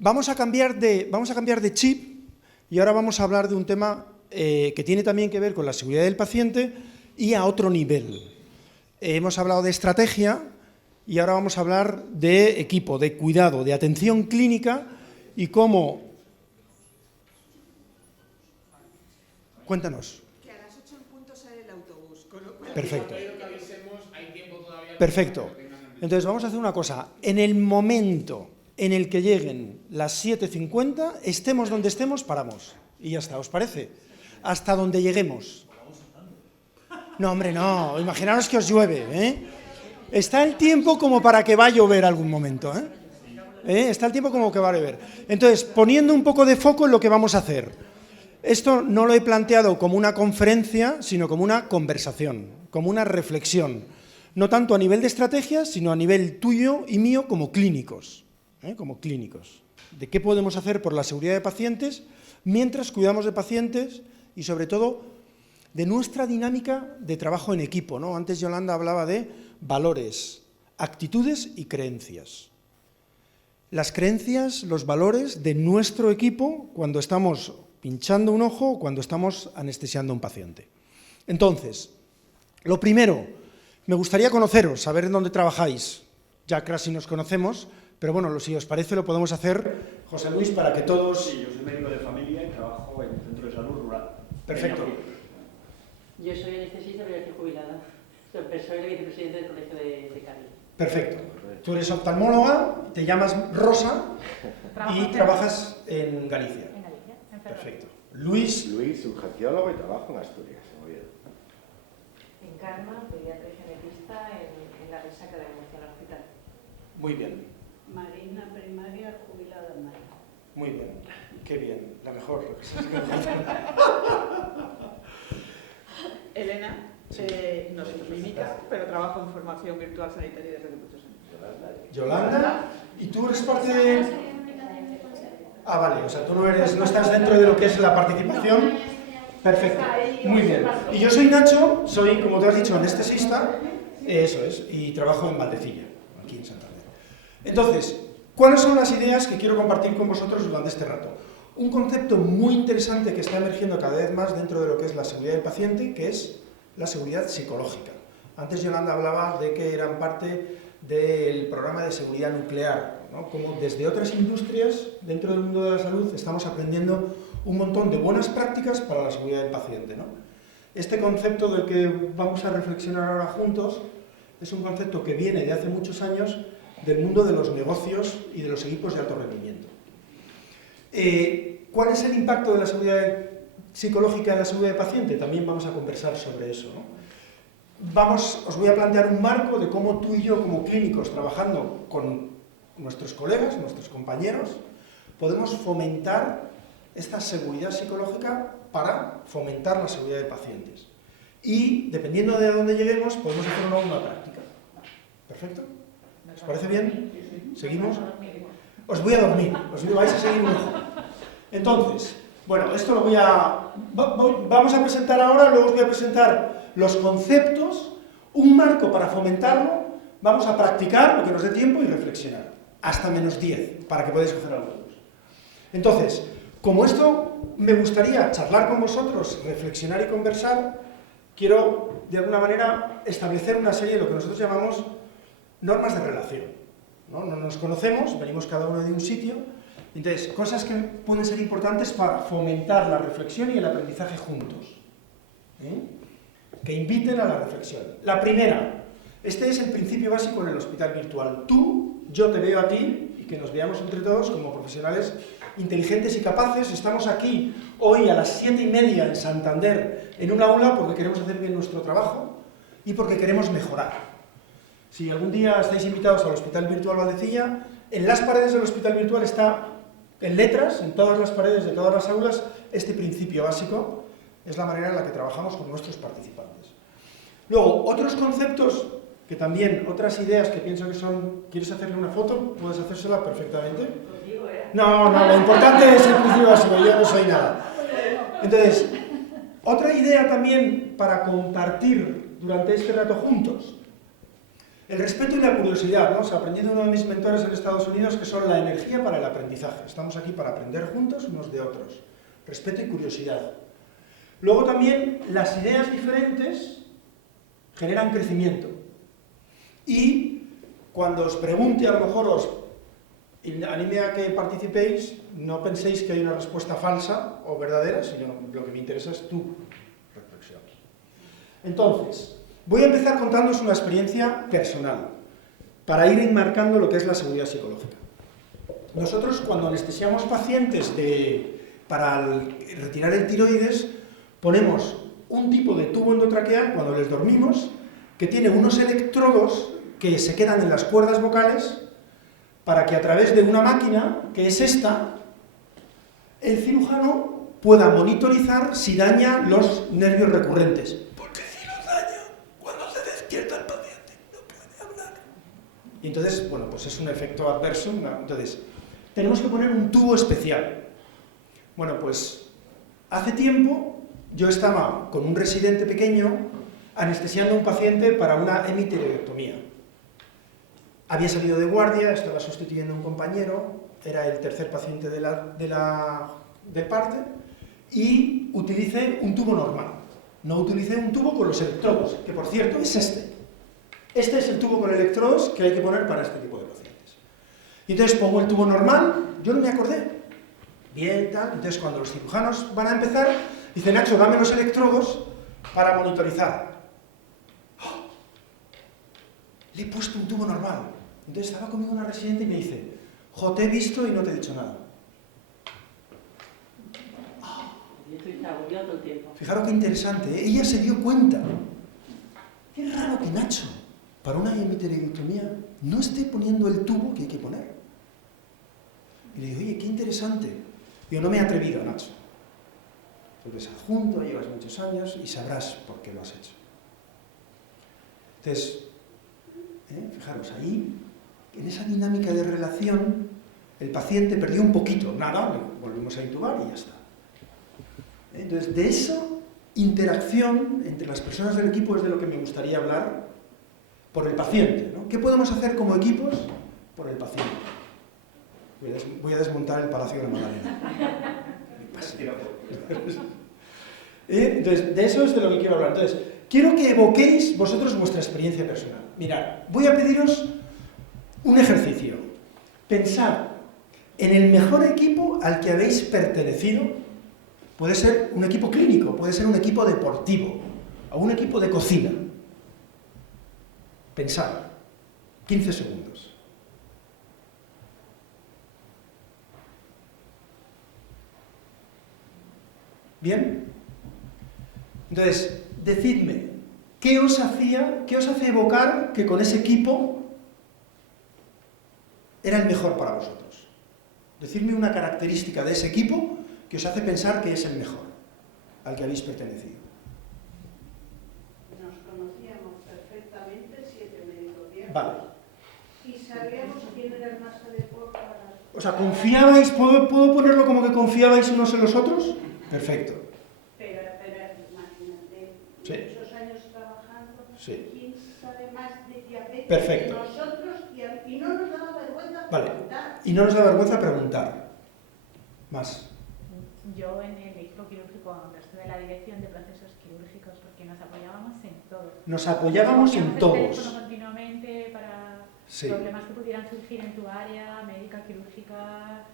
Vamos a cambiar de chip y ahora vamos a hablar de un tema que tiene también que ver con la seguridad del paciente y a otro nivel. Hemos hablado de estrategia y ahora vamos a hablar de equipo, de cuidado, de atención clínica y cómo... Cuéntanos. Que a las 8 en punto sale el autobús. Perfecto. Perfecto. Entonces vamos a hacer una cosa. En el momento en el que lleguen las 7:50, estemos donde estemos, paramos. Y ya está, ¿os parece? Hasta donde lleguemos. No, hombre, no. Imaginaros que os llueve, ¿eh? Está el tiempo como para que va a llover algún momento, ¿eh? Está el tiempo como que va a llover. Entonces, poniendo un poco de foco en lo que vamos a hacer. Esto no lo he planteado como una conferencia, sino como una conversación, como una reflexión. No tanto a nivel de estrategia, sino a nivel tuyo y mío como clínicos. Como clínicos. De qué podemos hacer por la seguridad de pacientes mientras cuidamos de pacientes y, sobre todo, de nuestra dinámica de trabajo en equipo, ¿no? Antes Yolanda hablaba de valores, actitudes y creencias. Las creencias, los valores de nuestro equipo cuando estamos pinchando un ojo o cuando estamos anestesiando a un paciente. Entonces, lo primero, me gustaría conoceros, saber en dónde trabajáis. Ya casi nos conocemos, pero bueno, si os parece lo podemos hacer, José Luis, para que todos... Sí, yo soy médico de familia y trabajo en el Centro de Salud Rural. Perfecto. Yo soy anestesista, pero estoy jubilada. Soy la vicepresidenta del Colegio de Cádiz. Perfecto. Tú eres oftalmóloga, te llamas Rosa y trabajas en Galicia. En Galicia, en Ferrol. Perfecto. Luis. Luis, urgenciólogo y trabajo en Asturias, en Oviedo. Encarna, pediatra y genetista en la resaca de evolución al hospital. Muy bien. Marina, primaria, jubilada en Málaga. Muy bien. Qué bien. La mejor. Elena, no soy clínica, pero trabajo en formación virtual sanitaria desde hace muchos años. Yolanda. ¿Y tú eres parte de...? Ah, vale. O sea, tú no estás dentro de lo que es la participación. Perfecto. Muy bien. Y yo soy Nacho, soy, como te has dicho, anestesista. Eso es. Y trabajo en Valdecilla, aquí en Santander. Entonces, ¿cuáles son las ideas que quiero compartir con vosotros durante este rato? Un concepto muy interesante que está emergiendo cada vez más dentro de lo que es la seguridad del paciente, que es la seguridad psicológica. Antes Yolanda hablaba de que eran parte del programa de seguridad nuclear, ¿no? Como desde otras industrias dentro del mundo de la salud estamos aprendiendo un montón de buenas prácticas para la seguridad del paciente, ¿no? Este concepto del que vamos a reflexionar ahora juntos es un concepto que viene de hace muchos años del mundo de los negocios y de los equipos de alto rendimiento. ¿Cuál es el impacto de la seguridad psicológica en la seguridad del paciente? También vamos a conversar sobre eso, ¿no? Os voy a plantear un marco de cómo tú y yo, como clínicos, trabajando con nuestros colegas, nuestros compañeros, podemos fomentar esta seguridad psicológica para fomentar la seguridad de pacientes. Y, dependiendo de dónde lleguemos, podemos hacer una práctica. ¿Perfecto? ¿Os parece bien? ¿Seguimos? Os voy a dormir, vais a seguir un ojo. Entonces, bueno, esto lo vamos a presentar ahora, luego os voy a presentar los conceptos, un marco para fomentarlo, vamos a practicar lo que nos dé tiempo y reflexionar, hasta -10, para que podáis hacer algunos. Entonces, como esto me gustaría charlar con vosotros, reflexionar y conversar, quiero, de alguna manera, establecer una serie de lo que nosotros llamamos normas de relación. No nos conocemos, venimos cada uno de un sitio, entonces, cosas que pueden ser importantes para fomentar la reflexión y el aprendizaje juntos, que inviten a la reflexión. La primera, este es el principio básico en el hospital virtual. Yo te veo a ti, y que nos veamos entre todos como profesionales inteligentes y capaces. Estamos aquí hoy a las 7:30 en Santander, en un aula, porque queremos hacer bien nuestro trabajo y porque queremos mejorar. Si algún día estáis invitados al Hospital Virtual Valdecilla, en las paredes del Hospital Virtual está, en letras, en todas las paredes de todas las aulas, este principio básico. Es la manera en la que trabajamos con nuestros participantes. Luego, otros conceptos, que también, otras ideas que pienso que son... ¿Quieres hacerle una foto? ¿Puedes hacérsela perfectamente? No, lo importante es el principio básico, yo no soy nada. Entonces, otra idea también para compartir durante este rato juntos. El respeto y la curiosidad, ¿no? O sea, aprendí de uno de mis mentores en Estados Unidos que son la energía para el aprendizaje. Estamos aquí para aprender juntos unos de otros. Respeto y curiosidad. Luego también las ideas diferentes generan crecimiento. Y cuando os pregunte, a lo mejor os anime a que participéis, no penséis que hay una respuesta falsa o verdadera, sino lo que me interesa es tu reflexión. Entonces, voy a empezar contándoos una experiencia personal, para ir enmarcando lo que es la seguridad psicológica. Nosotros, cuando anestesiamos pacientes para retirar el tiroides, ponemos un tipo de tubo endotraqueal cuando les dormimos, que tiene unos electrodos que se quedan en las cuerdas vocales, para que a través de una máquina, que es esta, el cirujano pueda monitorizar si daña los nervios recurrentes. Porque si los daña, cuando se despierta el paciente no puede hablar. Y entonces, bueno, pues es un efecto adverso. Entonces, tenemos que poner un tubo especial. Bueno, pues hace tiempo yo estaba con un residente pequeño anestesiando a un paciente para una hemitiroidectomía. Había salido de guardia, estaba sustituyendo a un compañero, era el tercer paciente del parte, y utilicé un tubo normal. No utilicé un tubo con los electrodos, que por cierto es este. Este es el tubo con electrodos que hay que poner para este tipo de pacientes. Y entonces pongo el tubo normal, yo no me acordé. Bien, tal. Entonces cuando los cirujanos van a empezar, dice Nacho, dame los electrodos para monitorizar. ¡Oh! Le he puesto un tubo normal. Entonces estaba conmigo una residente y me dice, jo, te he visto y no te he dicho nada. Fijaros qué interesante, ¿eh? Ella se dio cuenta. Qué raro que Nacho, para una hemitiroidectomía, no esté poniendo el tubo que hay que poner. Y le digo, oye, qué interesante. Yo no me he atrevido, Nacho. Tú eres adjunto, llevas muchos años y sabrás por qué lo has hecho. Entonces, fijaros, ahí, en esa dinámica de relación, el paciente perdió un poquito, nada, volvimos a intubar y ya está. Entonces, de esa interacción entre las personas del equipo es de lo que me gustaría hablar por el paciente, ¿no? ¿Qué podemos hacer como equipos por el paciente? Voy a desmontar el Palacio de la Magdalena. Entonces, de eso es de lo que quiero hablar. Entonces, quiero que evoquéis vosotros vuestra experiencia personal. Mirad, voy a pediros un ejercicio. Pensad en el mejor equipo al que habéis pertenecido. Puede ser un equipo clínico, puede ser un equipo deportivo, o un equipo de cocina. Pensad. 15 segundos. ¿Bien? Entonces, decidme, ¿qué os hace evocar que con ese equipo era el mejor para vosotros? Decidme una característica de ese equipo que os hace pensar que es el mejor, al que habéis pertenecido. Nos conocíamos perfectamente, 7 médicos diarios. Vale. Y sabíamos quién era el más adecuado para las... O sea, ¿confiabais? ¿Puedo ponerlo como que confiabais unos en los otros? Perfecto. Pero imagínate, Sí. muchos años trabajando, Sí. ¿quién sabe más de diabetes Perfecto. que nosotros? Y no nos daba vergüenza Vale. preguntar. Y no nos da vergüenza preguntar. Más. Yo en el equipo quirúrgico, el resto de la dirección de procesos quirúrgicos, porque nos apoyábamos en todo. Nos apoyábamos en Cogíamos el teléfono todos. continuamente para Sí. problemas que pudieran surgir en tu área, médica, quirúrgica,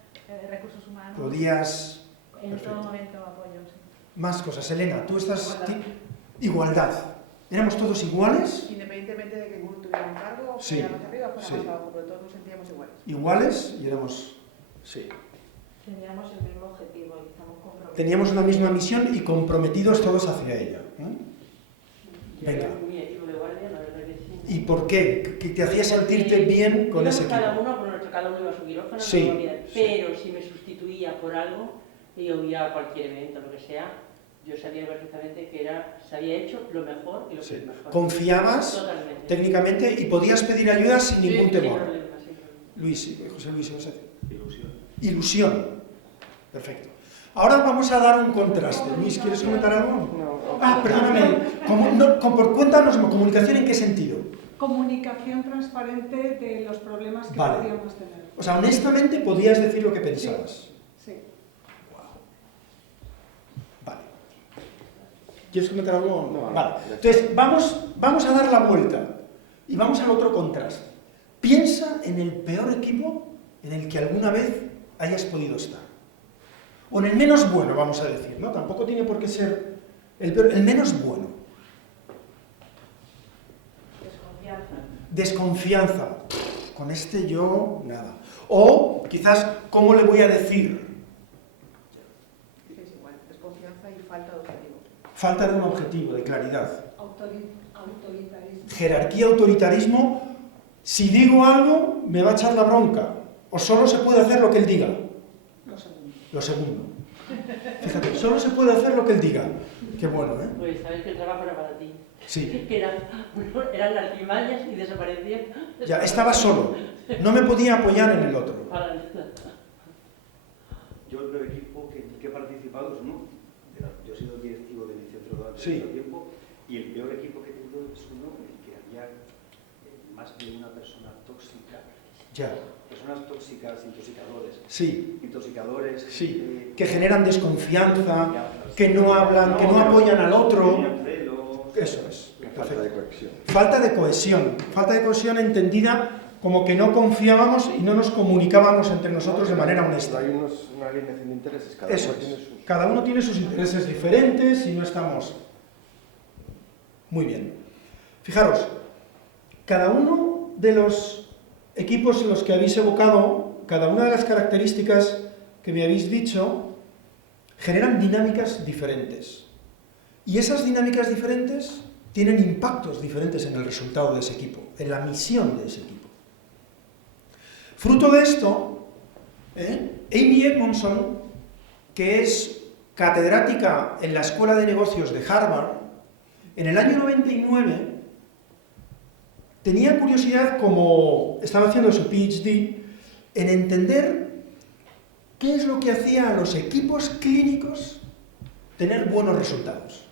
recursos humanos. Podías... En Perfecto. todo momento apoyo. Sí. Más cosas. Elena, tú estás... Igualdad. ¿Éramos todos iguales? Independientemente de que uno tuviera un cargo, Sí, fuera más arriba, fuera sí. más abajo, pero todos nos sentíamos iguales. Iguales y éramos... Sí. Teníamos el mismo objetivo y estamos comprometidos. Teníamos una misma misión y comprometidos todos hacia ella. Venga. Mi equipo de guardia, la verdad que sí. ¿Y por qué? ¿Que te hacía sentirte bien con ese equipo? Cada uno, por nuestro, cada uno iba a su quirófano, Sí, no iba a mirar. sí. Pero si me sustituía por algo, y yo iba a cualquier evento, lo que sea, yo sabía perfectamente que se había hecho lo mejor y lo que Sí. es mejor. Confiabas Totalmente. técnicamente y podías pedir ayuda sin ningún Sin temor. problema, sin problema. Luis, José Luis, ¿qué vas a decir? Ilusión. Ilusión. Perfecto. Ahora vamos a dar un contraste. Luis, ¿quieres comentar algo? No. Ah, perdóname. Cuéntanos, ¿comunicación en qué sentido? comunicación transparente de los problemas que Vale. podíamos tener. O sea, honestamente podías decir lo que pensabas. Sí. Vale. ¿Quieres comentar algo? No, Vale. ya está. Entonces, vamos a dar la vuelta y vamos al otro contraste. Piensa en el peor equipo en el que alguna vez hayas podido estar. O en el menos bueno, vamos a decir, ¿no? Tampoco tiene por qué ser el peor, el menos bueno. Desconfianza. Con este yo, nada. O, quizás, ¿cómo le voy a decir? Es igual, desconfianza y falta de objetivo. Falta de un objetivo, de claridad. Autoritarismo. Jerarquía, autoritarismo. Si digo algo, me va a echar la bronca. O solo se puede hacer lo que él diga. Lo segundo. Lo segundo. Fíjate, solo se puede hacer lo que él diga. Qué bueno, ¿eh? Pues sabes que el trabajo era para ti. Sí. Que eran las primaриas y desaparecían. Ya, estaba solo. No me podía apoyar en el otro. Yo el peor equipo que he participado es uno, yo he sido directivo de mi centro durante Sí. mucho tiempo, y el peor equipo que he tenido es uno en el que había más de una persona tóxica, Ya. personas tóxicas, intoxicadores, Sí. sí, Que generan desconfianza, que no hablan, que no apoyan al otro. Eso es. Falta de cohesión. Falta de cohesión. Falta de cohesión entendida como que no confiábamos y no nos comunicábamos entre nosotros de manera honesta. Hay una alineación de intereses, cada Eso uno tiene es. sus... Cada uno tiene sus intereses diferentes y no estamos... Muy bien. Fijaros, cada uno de los equipos en los que habéis evocado, cada una de las características que me habéis dicho, generan dinámicas diferentes. Y esas dinámicas diferentes tienen impactos diferentes en el resultado de ese equipo, en la misión de ese equipo. Fruto de esto, Amy Edmondson, que es catedrática en la Escuela de Negocios de Harvard, en el año 99 tenía curiosidad, como estaba haciendo su PhD, en entender qué es lo que hacía a los equipos clínicos tener buenos resultados.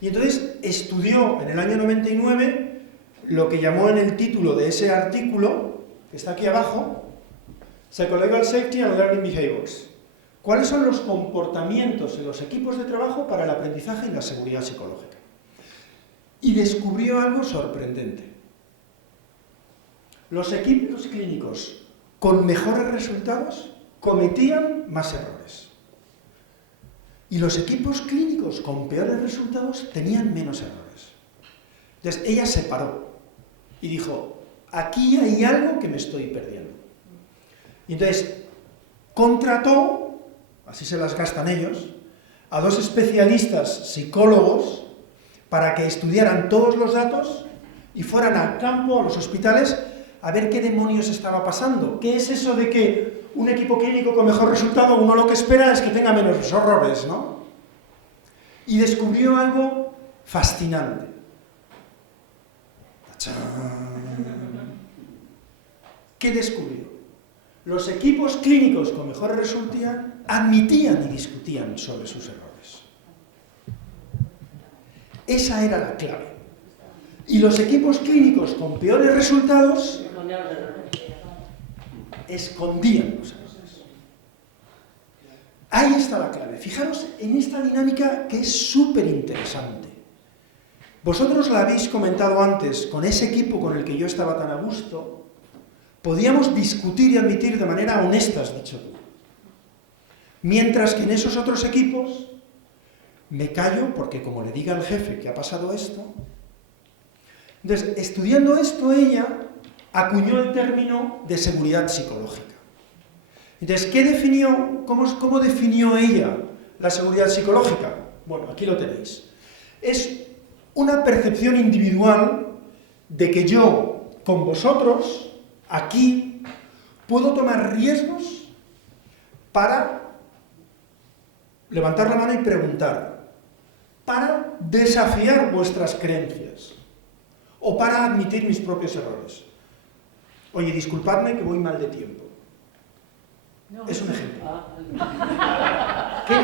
Y entonces estudió en el año 99 lo que llamó en el título de ese artículo, que está aquí abajo, Psychological Safety and Learning Behaviors. ¿Cuáles son los comportamientos en los equipos de trabajo para el aprendizaje y la seguridad psicológica? Y descubrió algo sorprendente. Los equipos clínicos con mejores resultados cometían más errores. Y los equipos clínicos con peores resultados tenían menos errores. Entonces ella se paró y dijo, aquí hay algo que me estoy perdiendo. Y entonces contrató, así se las gastan ellos, a dos especialistas psicólogos para que estudiaran todos los datos y fueran al campo, a los hospitales, a ver qué demonios estaba pasando. ¿Qué es eso de que un equipo clínico con mejor resultado, uno lo que espera es que tenga menos errores, ¿no? Y descubrió algo fascinante. ¡Tachán! ¿Qué descubrió? Los equipos clínicos con mejores resultados admitían y discutían sobre sus errores. Esa era la clave. Y los equipos clínicos con peores resultados escondían los errores. Ahí está la clave. Fijaros en esta dinámica que es súper interesante. Vosotros la habéis comentado antes, con ese equipo con el que yo estaba tan a gusto, podíamos discutir y admitir de manera honesta, has dicho tú. Mientras que en esos otros equipos me callo porque como le diga al jefe que ha pasado esto. Entonces, estudiando esto ella acuñó el término de seguridad psicológica. Entonces, ¿cómo definió ella la seguridad psicológica? Bueno, aquí lo tenéis. Es una percepción individual de que yo, con vosotros, aquí, puedo tomar riesgos para levantar la mano y preguntar, para desafiar vuestras creencias o para admitir mis propios errores. Oye, disculpadme que voy mal de tiempo. No. Es un ejemplo.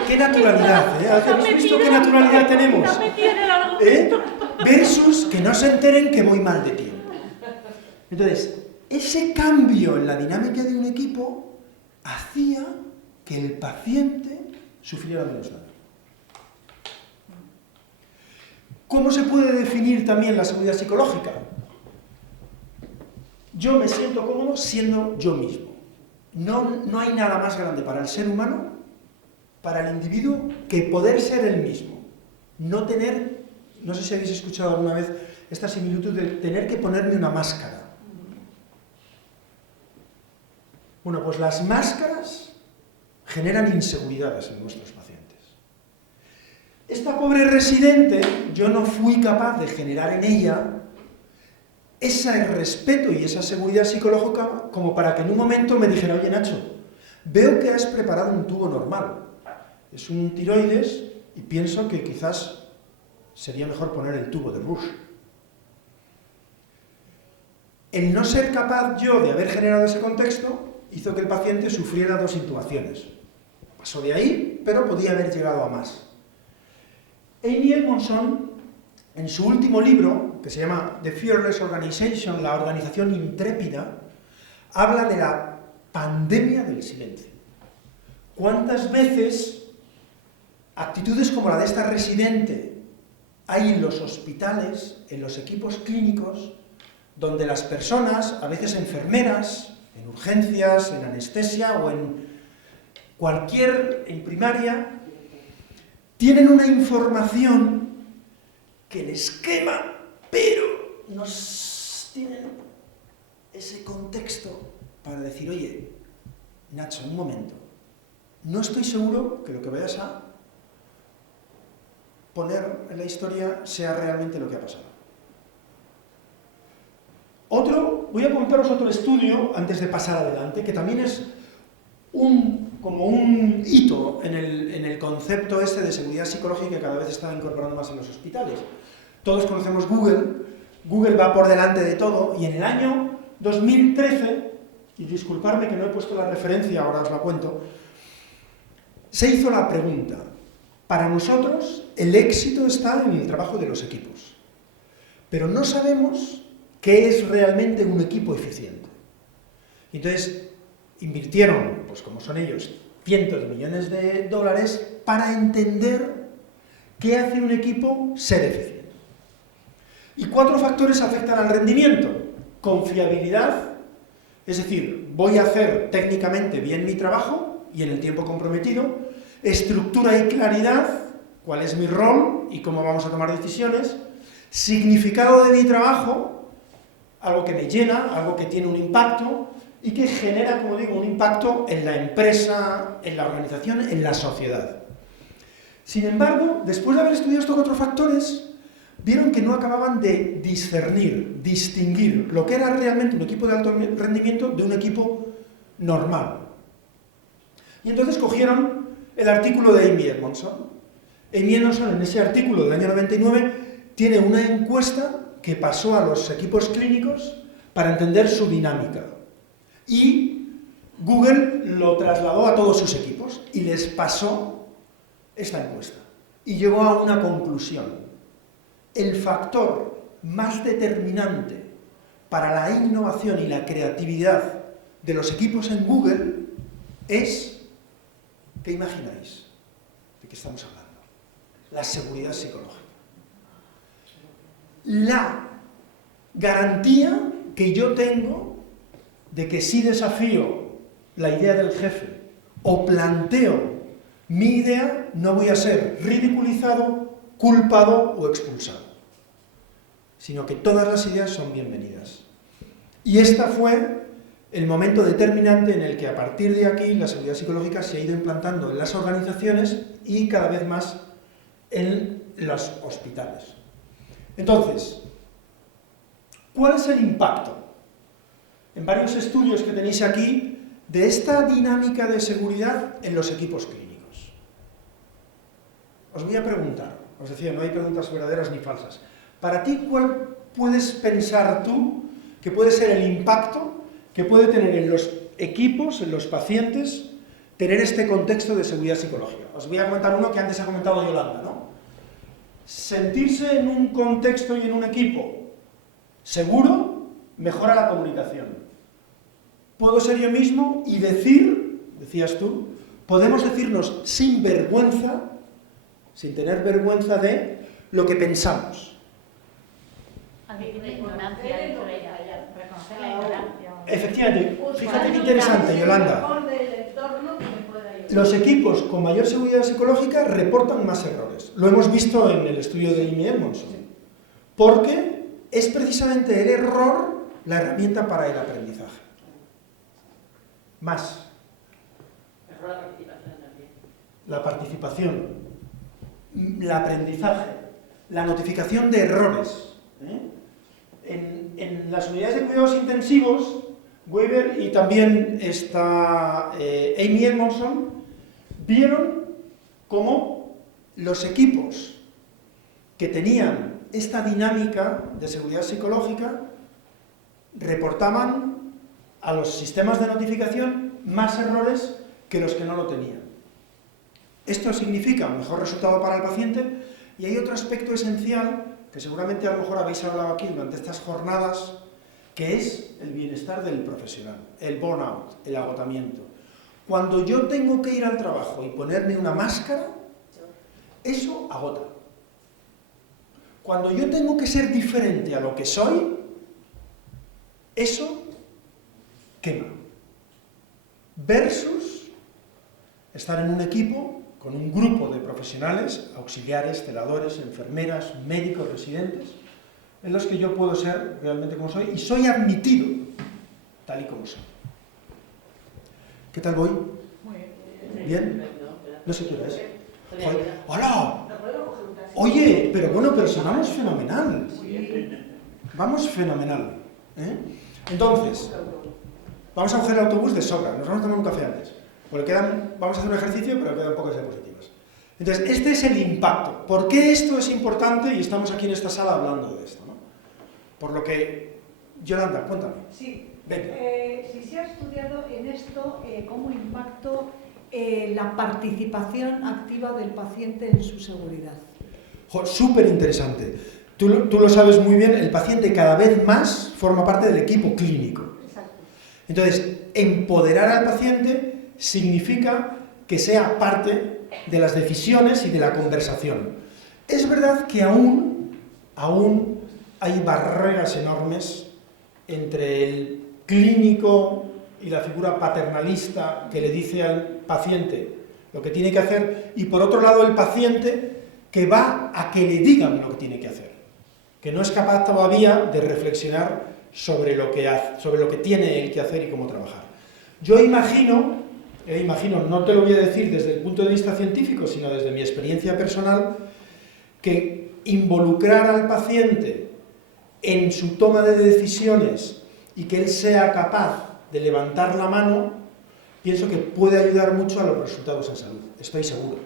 ¿Qué naturalidad? ¿Habéis visto qué naturalidad tenemos? No me tiene el argumento. versus que no se enteren que voy mal de tiempo. Entonces, ese cambio en la dinámica de un equipo hacía que el paciente sufriera menos daño. ¿Cómo se puede definir también la seguridad psicológica? Yo me siento cómodo siendo yo mismo. No hay nada más grande para el ser humano, para el individuo, que poder ser el mismo. No tener, no sé si habéis escuchado alguna vez esta similitud de tener que ponerme una máscara. Bueno, pues las máscaras generan inseguridades en nuestros pacientes. Esta pobre residente, yo no fui capaz de generar en ella ese respeto y esa seguridad psicológica como para que en un momento me dijera, oye Nacho, veo que has preparado un tubo normal, es un tiroides y pienso que quizás sería mejor poner el tubo de Rush. El no ser capaz yo de haber generado ese contexto hizo que el paciente sufriera 2 intubaciones. Pasó de ahí, pero podía haber llegado a más. Amy Edmondson, en su último libro, que se llama The Fearless Organization, la organización intrépida, habla de la pandemia del silencio. ¿Cuántas veces actitudes como la de esta residente hay en los hospitales, en los equipos clínicos, donde las personas, a veces enfermeras, en urgencias, en anestesia o en primaria, tienen una información que les quema, pero no tienen ese contexto para decir, oye, Nacho, un momento, no estoy seguro que lo que vayas a poner en la historia sea realmente lo que ha pasado. Voy a comentaros otro estudio, antes de pasar adelante, que también es como un hito en el concepto este de seguridad psicológica que cada vez está incorporando más en los hospitales. Todos conocemos Google, Google va por delante de todo, y en el año 2013, y disculparme que no he puesto la referencia, ahora os la cuento, se hizo la pregunta, para nosotros el éxito está en el trabajo de los equipos, pero no sabemos qué es realmente un equipo eficiente. Entonces, invirtieron, pues como son ellos, cientos de millones de dólares para entender qué hace un equipo ser eficiente. Y 4 factores afectan al rendimiento. Confiabilidad, es decir, voy a hacer técnicamente bien mi trabajo y en el tiempo comprometido. Estructura y claridad, cuál es mi rol y cómo vamos a tomar decisiones. Significado de mi trabajo, algo que me llena, algo que tiene un impacto y que genera, como digo, un impacto en la empresa, en la organización, en la sociedad. Sin embargo, después de haber estudiado estos 4 factores, vieron que no acababan de discernir, distinguir lo que era realmente un equipo de alto rendimiento de un equipo normal. Y entonces cogieron el artículo de Amy Edmondson. Amy Edmondson, en ese artículo del año 99, tiene una encuesta que pasó a los equipos clínicos para entender su dinámica. Y Google lo trasladó a todos sus equipos y les pasó esta encuesta. Y llegó a una conclusión. El factor más determinante para la innovación y la creatividad de los equipos en Google es, ¿qué imagináis? ¿De qué estamos hablando? La seguridad psicológica. La garantía que yo tengo de que si desafío la idea del jefe o planteo mi idea, no voy a ser ridiculizado, culpado o expulsado, sino que todas las ideas son bienvenidas. Y este fue el momento determinante en el que a partir de aquí la seguridad psicológica se ha ido implantando en las organizaciones y cada vez más en los hospitales. Entonces, ¿cuál es el impacto? En varios estudios que tenéis aquí, de esta dinámica de seguridad en los equipos clínicos. Os voy a preguntar, os decía, no hay preguntas verdaderas ni falsas. Para ti, ¿cuál puedes pensar tú que puede ser el impacto que puede tener en los equipos, en los pacientes, tener este contexto de seguridad psicológica? Os voy a comentar uno que antes ha comentado Yolanda, ¿no? sentirse en un contexto y en un equipo seguro mejora la comunicación. Puedo ser yo mismo y decir, decías tú, podemos decirnos sin vergüenza, sin tener vergüenza de lo que pensamos. Admitir la ignorancia, ha dicho ella, reconocer la ignorancia. Efectivamente, fíjate qué interesante, Yolanda. Mejor del entorno que me pueda ayudar. Los equipos con mayor seguridad psicológica reportan más errores. Lo hemos visto en el estudio de Amy Edmondson. Porque es precisamente el error la herramienta para el aprendizaje. Más. Mejor la participación también. La participación, el aprendizaje, la notificación de errores. En las unidades de cuidados intensivos, Weber y también Amy Edmondson vieron cómo los equipos que tenían esta dinámica de seguridad psicológica reportaban a los sistemas de notificación más errores que los que no lo tenían. Esto significa un mejor resultado para el paciente, y hay otro aspecto esencial que seguramente a lo mejor habéis hablado aquí durante estas jornadas, que es el bienestar del profesional, el burnout, el agotamiento. Cuando yo tengo que ir al trabajo y ponerme una máscara, eso agota. Cuando yo tengo que ser diferente a lo que soy, eso quema. Versus estar en un equipo con un grupo de profesionales, auxiliares, celadores, enfermeras, médicos, residentes, en los que yo puedo ser realmente como soy y soy admitido tal y como soy. ¿Qué tal voy? Muy bien. ¿Bien? No sé quién es. ¡Hola! Oye, pero sonamos fenomenal. Vamos fenomenal. Entonces, vamos a coger el autobús de sobra, nos vamos a tomar un café antes. Porque vamos a hacer un ejercicio, pero quedan pocas diapositivas. Entonces, este es el impacto. ¿Por qué esto es importante? Y estamos aquí en esta sala hablando de esto, ¿no? Por lo que... Yolanda, cuéntame. Sí, Venga. si se ha estudiado en esto cómo impactó la participación activa del paciente en su seguridad. Súper interesante. Tú lo sabes muy bien, el paciente cada vez más forma parte del equipo clínico. Exacto. Entonces, empoderar al paciente significa que sea parte de las decisiones y de la conversación. Es verdad que aún hay barreras enormes entre el clínico y la figura paternalista que le dice al paciente lo que tiene que hacer, y por otro lado el paciente que va a que le digan lo que tiene que hacer, que no es capaz todavía de reflexionar sobre lo que tiene él que hacer y cómo trabajar. Yo imagino, no te lo voy a decir desde el punto de vista científico, sino desde mi experiencia personal, que involucrar al paciente en su toma de decisiones y que él sea capaz de levantar la mano, pienso que puede ayudar mucho a los resultados en salud, estoy seguro.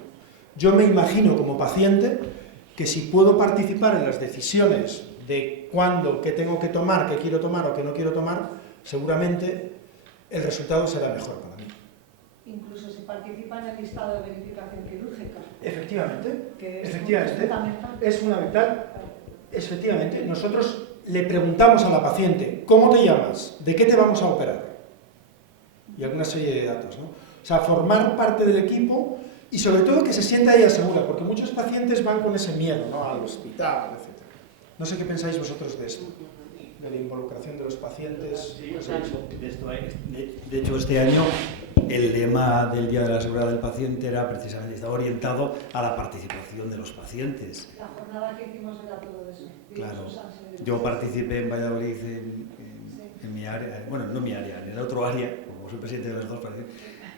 Yo me imagino como paciente que si puedo participar en las decisiones de cuándo, qué tengo que tomar, qué quiero tomar o qué no quiero tomar, seguramente el resultado será mejor para mí. Incluso se participa en el listado de verificación quirúrgica. Efectivamente, Que es efectivamente, fundamental. es fundamental. Efectivamente, nosotros le preguntamos a la paciente, ¿cómo te llamas? ¿De qué te vamos a operar? Y alguna serie de datos, ¿no? O sea, formar parte del equipo y sobre todo que se sienta ella segura, porque muchos pacientes van con ese miedo, ¿no? Al hospital, etc. No sé qué pensáis vosotros de esto, de la involucración de los pacientes. Sí, de hecho, este año el lema del Día de la Seguridad del Paciente era precisamente, estaba orientado a la participación de los pacientes. La jornada que hicimos era todo eso. Claro, yo participé en Valladolid en mi área, bueno, no mi área, en el otro área, como soy presidente de las dos partes,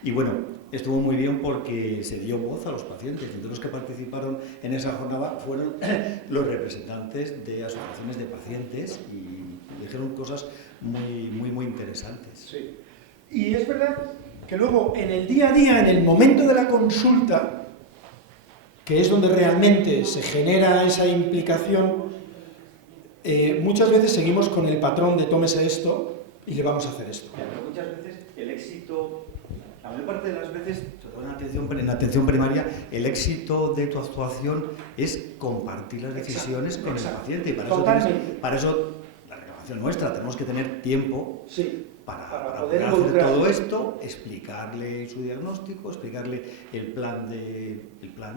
y bueno, estuvo muy bien porque se dio voz a los pacientes. Entonces los que participaron en esa jornada fueron los representantes de asociaciones de pacientes y dijeron cosas muy interesantes. Sí. Y es verdad que luego en el día a día, en el momento de la consulta, que es donde realmente se genera esa implicación, muchas veces seguimos con el patrón de tómese esto y le vamos a hacer esto. Pero muchas veces el éxito La mayor parte de las veces, sobre todo en atención primaria, el éxito de tu actuación es compartir las decisiones con el paciente. Y para eso la reclamación nuestra, tenemos que tener tiempo para poder hacer todo esto, explicarle su diagnóstico, explicarle el plan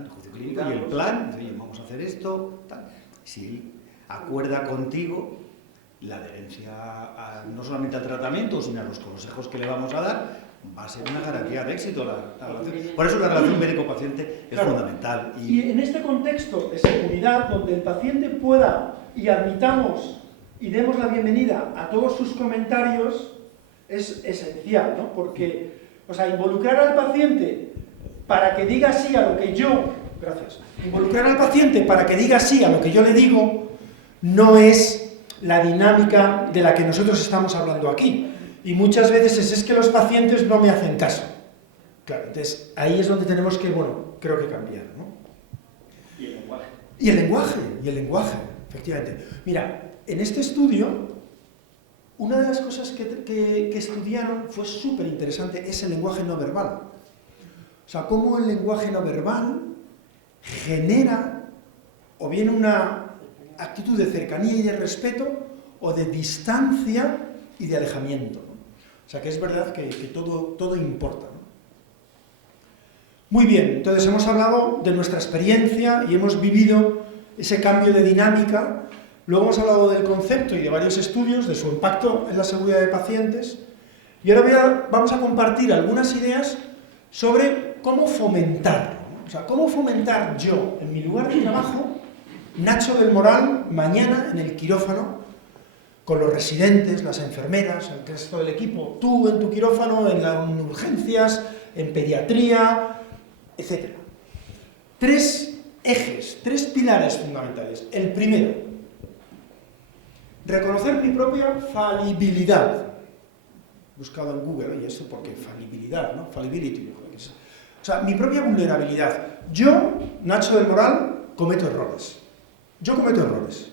juicio clínico y el plan, oye, vamos a hacer esto, tal. Si él acuerda contigo la adherencia no solamente al tratamiento, sino a los consejos que le vamos a dar, va a ser una garantía de éxito. Por eso la relación médico-paciente es fundamental. Y en este contexto de seguridad, donde el paciente pueda y admitamos y demos la bienvenida a todos sus comentarios, es esencial, ¿no? Porque, o sea, involucrar al paciente para que diga sí a lo que yo... Gracias. Involucrar al paciente para que diga sí a lo que yo le digo no es la dinámica de la que nosotros estamos hablando aquí. Y muchas veces es que los pacientes no me hacen caso. Claro, entonces ahí es donde tenemos que, bueno, creo que cambiar, ¿no? Y el lenguaje. Y el lenguaje, efectivamente. Mira, en este estudio, una de las cosas que estudiaron fue súper interesante, es el lenguaje no verbal. O sea, cómo el lenguaje no verbal genera o bien una actitud de cercanía y de respeto o de distancia y de alejamiento. O sea, que es verdad que todo importa, ¿no? Muy bien, entonces hemos hablado de nuestra experiencia y hemos vivido ese cambio de dinámica. Luego hemos hablado del concepto y de varios estudios, de su impacto en la seguridad de pacientes. Y ahora vamos a compartir algunas ideas sobre cómo fomentarlo, ¿no? O sea, cómo fomentar yo, en mi lugar de trabajo, Nacho del Moral, mañana en el quirófano, con los residentes, las enfermeras, el resto del equipo, tú en tu quirófano, en urgencias, en pediatría, etc. 3 ejes, 3 pilares fundamentales. El primero, reconocer mi propia falibilidad. Buscado en Google, y eso porque falibilidad, ¿no? Fallibility. O sea, mi propia vulnerabilidad. Yo, Nacho del Moral, cometo errores. Yo cometo errores.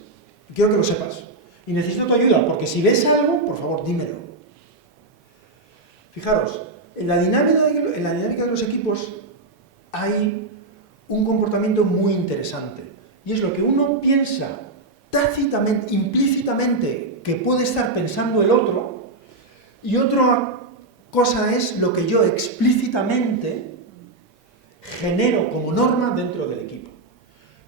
Y quiero que lo sepas. Y necesito tu ayuda, porque si ves algo, por favor, dímelo. Fijaros, en la dinámica de los equipos hay un comportamiento muy interesante. Y es lo que uno piensa tácitamente, implícitamente, que puede estar pensando el otro, y otra cosa es lo que yo explícitamente genero como norma dentro del equipo.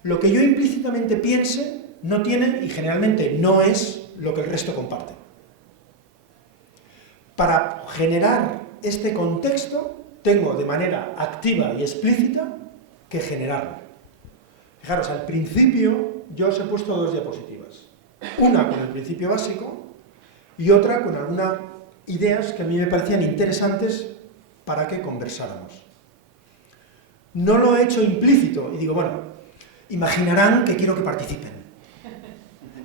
Lo que yo implícitamente piense no tiene y generalmente no es lo que el resto comparte. Para generar este contexto tengo de manera activa y explícita que generarlo. Fijaros, al principio yo os he puesto 2 diapositivas. Una con el principio básico y otra con algunas ideas que a mí me parecían interesantes para que conversáramos. No lo he hecho implícito y digo, bueno, imaginarán que quiero que participen.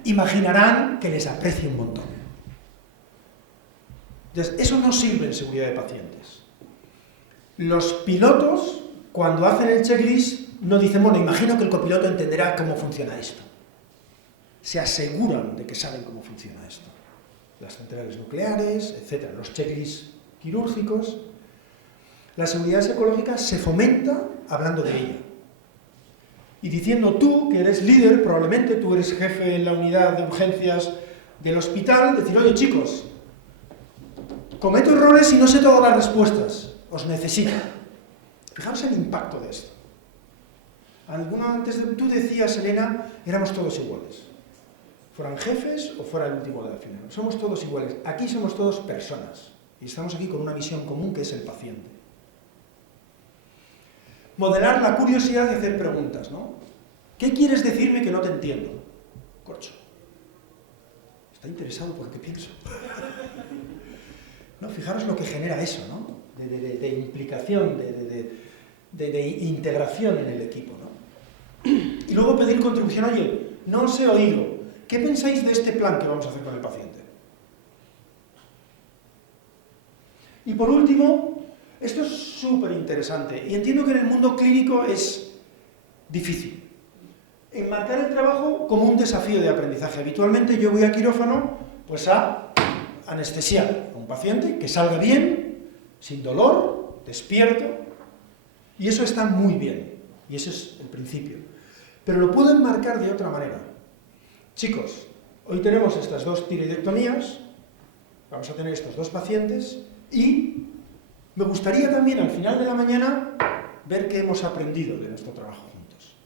Imaginarán que les aprecio un montón. Entonces, eso no sirve en seguridad de pacientes. Los pilotos, cuando hacen el checklist, no dicen, bueno, imagino que el copiloto entenderá cómo funciona esto. Se aseguran de que saben cómo funciona esto. Las centrales nucleares, etc. Los checklists quirúrgicos. La seguridad psicológica se fomenta hablando de ella. Y diciendo tú, que eres líder, probablemente tú eres jefe en la unidad de urgencias del hospital, decir, oye chicos, cometo errores y no sé todas las respuestas, os necesito. Fijaros el impacto de esto. Tú decías, Elena, éramos todos iguales. Fueran jefes o fuera el último de la fila. Somos todos iguales. Aquí somos todos personas. Y estamos aquí con una misión común que es el paciente. Modelar la curiosidad de hacer preguntas, ¿no? ¿Qué quieres decirme que no te entiendo? Corcho. Está interesado por lo que pienso. ¿No? Fijaros lo que genera eso, ¿no? De implicación, de integración en el equipo, ¿no? Y luego pedir contribución. Oye, no os he oído. ¿Qué pensáis de este plan que vamos a hacer con el paciente? Y por último, esto es súper interesante y entiendo que en el mundo clínico es difícil. Enmarcar el trabajo como un desafío de aprendizaje. Habitualmente yo voy a quirófano pues a anestesiar a un paciente que salga bien, sin dolor despierto, y eso está muy bien, y ese es el principio. Pero lo puedo enmarcar de otra manera. Chicos, hoy tenemos estas 2 tiroidectomías, vamos a tener estos 2 pacientes, y me gustaría también al final de la mañana ver qué hemos aprendido de nuestro trabajo juntos.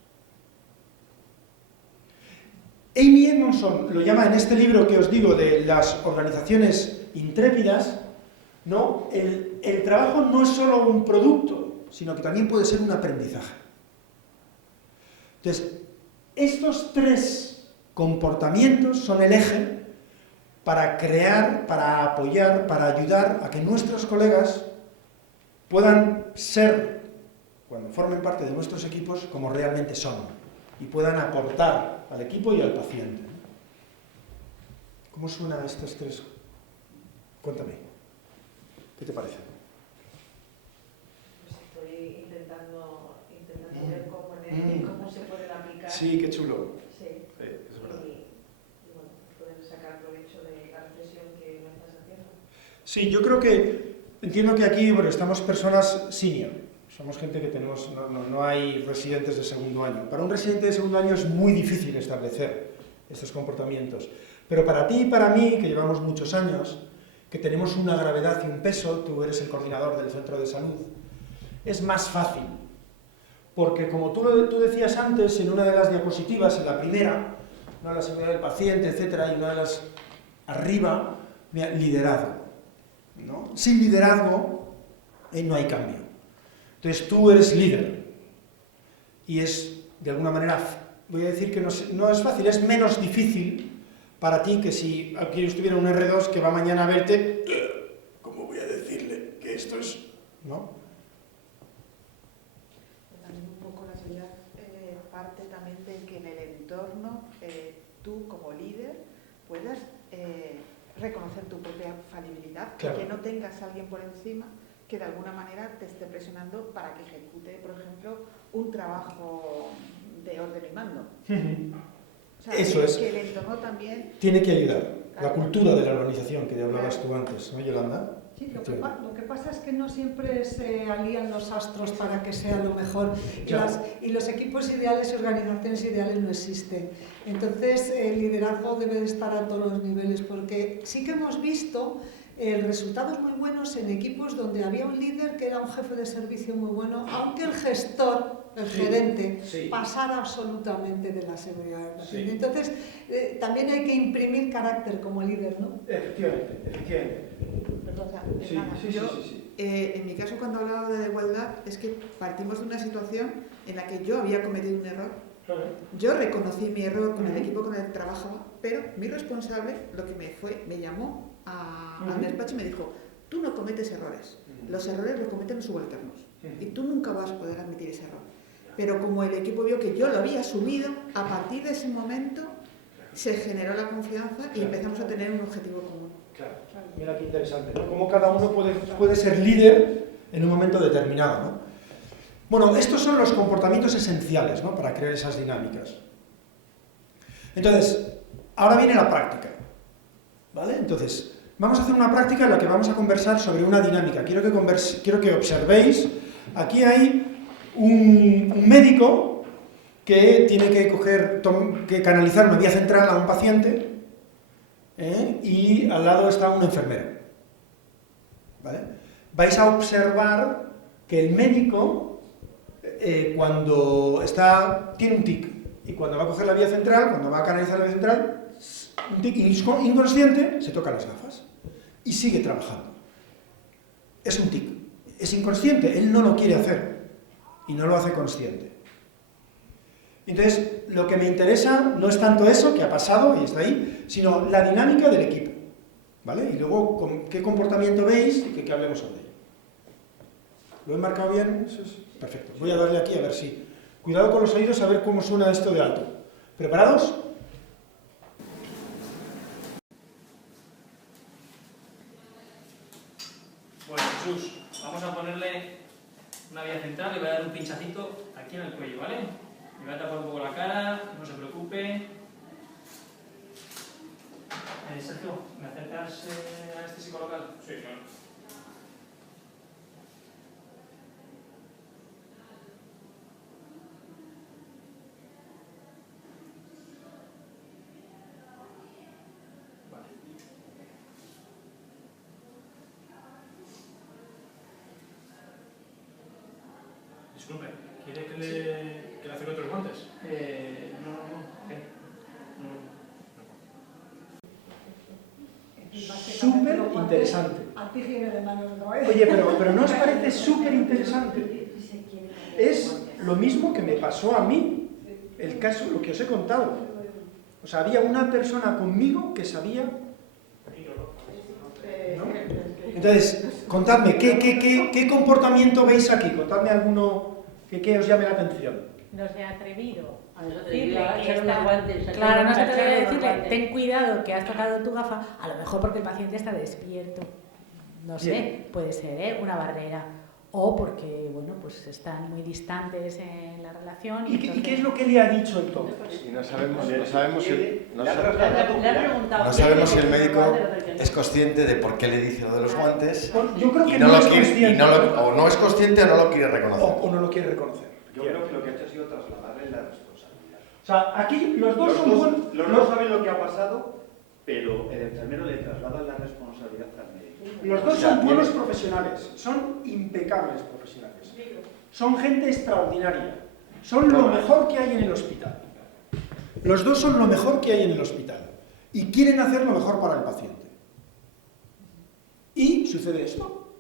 Amy Edmondson lo llama en este libro que os digo de las organizaciones intrépidas, ¿no? El trabajo no es solo un producto, sino que también puede ser un aprendizaje. Entonces, estos 3 comportamientos son el eje para crear, para apoyar, para ayudar a que nuestros colegas puedan ser, cuando formen parte de nuestros equipos, como realmente son, y puedan aportar al equipo y al paciente. ¿Cómo suenan estos 3? Cuéntame, ¿qué te parece? Pues estoy intentando ver cómo se pueden aplicar. Sí, qué chulo. Sí. Es verdad. Y bueno, poder sacar provecho de la reflexión que me estás haciendo. Sí, yo creo que, entiendo que aquí, bueno, estamos personas senior, somos gente que tenemos, no hay residentes de segundo año. Para un residente de segundo año es muy difícil establecer estos comportamientos, pero para ti y para mí, que llevamos muchos años, que tenemos una gravedad y un peso, tú eres el coordinador del centro de salud, es más fácil, porque como tú decías antes, en una de las diapositivas, en la primera, ¿no? La seguridad del paciente, etcétera, y una de las arriba, mira, liderazgo, ¿no? Sin liderazgo no hay cambio. Entonces tú eres líder, y es, de alguna manera, voy a decir que no es fácil, es menos difícil para ti que si aquí estuviera un R2 que va mañana a verte, ¿cómo voy a decirle que esto es...? ¿No? También un poco la seguridad parte también de que en el entorno tú como líder puedas reconocer tu propia falibilidad, claro. Que no tengas a alguien por encima que de alguna manera te esté presionando para que ejecute, por ejemplo, un trabajo de orden y mando. O sea, eso es. Que el entorno también... Tiene que ayudar. La cultura de la organización que hablabas tú antes, ¿no, Yolanda? Sí, lo que pasa es que no siempre se alían los astros para que sea lo mejor, y los equipos ideales y organizaciones ideales no existen. Entonces el liderazgo debe de estar a todos los niveles, porque sí que hemos visto resultados muy buenos en equipos donde había un líder que era un jefe de servicio muy bueno, aunque el gestor, el gerente, pasara absolutamente de la seguridad del paciente. Entonces también hay que imprimir carácter como líder, ¿no? Efectivamente. Perdón, Sí. En mi caso, cuando hablaba de igualdad, es que partimos de una situación en la que yo había cometido un error. Yo reconocí mi error con el equipo con el que trabajaba, pero mi responsable me llamó al despacho y me dijo: tú no cometes errores, los errores los cometen los subalternos y tú nunca vas a poder admitir ese error. Pero como el equipo vio que yo lo había asumido, a partir de ese momento se generó la confianza y empezamos a tener un objetivo común. Claro. Mira qué interesante, ¿no? Cómo cada uno puede ser líder en un momento determinado, ¿no? Bueno, estos son los comportamientos esenciales, ¿no? Para crear esas dinámicas. Entonces, ahora viene la práctica, ¿vale? Entonces, vamos a hacer una práctica en la que vamos a conversar sobre una dinámica. Quiero que observéis, aquí hay un médico que tiene que canalizar una vía central a un paciente, y al lado está un enfermero, ¿vale? Vais a observar que el médico, cuando tiene un tic, y cuando va a coger la vía central, cuando va a canalizar la vía central, un tic inconsciente, se toca las gafas y sigue trabajando. Es un tic, es inconsciente, él no lo quiere hacer y no lo hace consciente. Entonces, lo que me interesa no es tanto eso que ha pasado y está ahí, sino la dinámica del equipo, ¿vale? Y luego, ¿qué comportamiento veis? Y que hablemos sobre ello. ¿Lo he marcado bien? Eso es perfecto. Voy a darle aquí a ver si... Cuidado con los oídos a ver cómo suena esto de alto. ¿Preparados? Bueno, Jesús, vamos a ponerle una vía central y voy a dar un pinchacito aquí en el cuello, ¿vale? Me voy a tapar un poco la cara, no se preocupe. Sergio, ¿me acercas a este psicolocal? Sí, claro. Disculpe, ¿quiere que le acerque otros guantes? Súper interesante. Oye, pero ¿no os parece súper interesante? Es lo mismo que me pasó a mí, el caso, lo que os he contado. O sea, había una persona conmigo que sabía... ¿no? Entonces, contadme, ¿qué comportamiento veis aquí? Contadme alguno que os llame la atención. No se ha atrevido a No se decirle atrevió a que echar unos guantes, a Claro, no se echar atrevió a unos decirle, guantes. ten cuidado que has tocado tu gafa, a lo mejor porque el paciente está despierto. No sé, Bien. puede ser una barrera. O porque, bueno, pues están muy distantes en la relación. ¿Y qué es lo que le ha dicho entonces? Y no sabemos si No sabemos si el médico es consciente de por qué le dice lo de los guantes. Yo creo que y no no lo es quiere, consciente. o no es consciente o no lo quiere reconocer. O no lo quiere reconocer. Yo creo que lo que ha hecho ha sido trasladarle la responsabilidad. O sea, aquí los dos son buenos. Los dos saben lo que ha pasado, pero el enfermero le traslada la responsabilidad al médico. Los dos son buenos profesionales, son impecables profesionales. Son gente extraordinaria. Son lo mejor que hay en el hospital. Los dos son lo mejor que hay en el hospital. Y quieren hacer lo mejor para el paciente. Y sucede esto.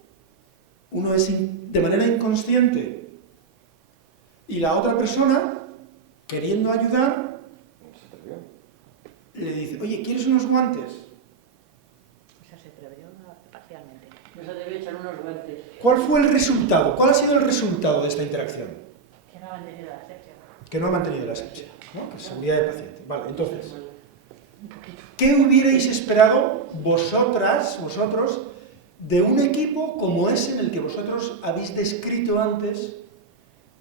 Uno es de manera inconsciente y la otra persona, queriendo ayudar, le dice, oye, ¿quieres unos guantes? Se atrevió parcialmente. No se atrevió a echar unos guantes. ¿Cuál fue el resultado? ¿Cuál ha sido el resultado de esta interacción? Que no ha mantenido la asepsia. Que no ha mantenido la asepsia, ¿no? Que es seguridad del paciente. Vale, entonces, ¿qué hubierais esperado vosotros, de un equipo como ese en el que vosotros habéis descrito antes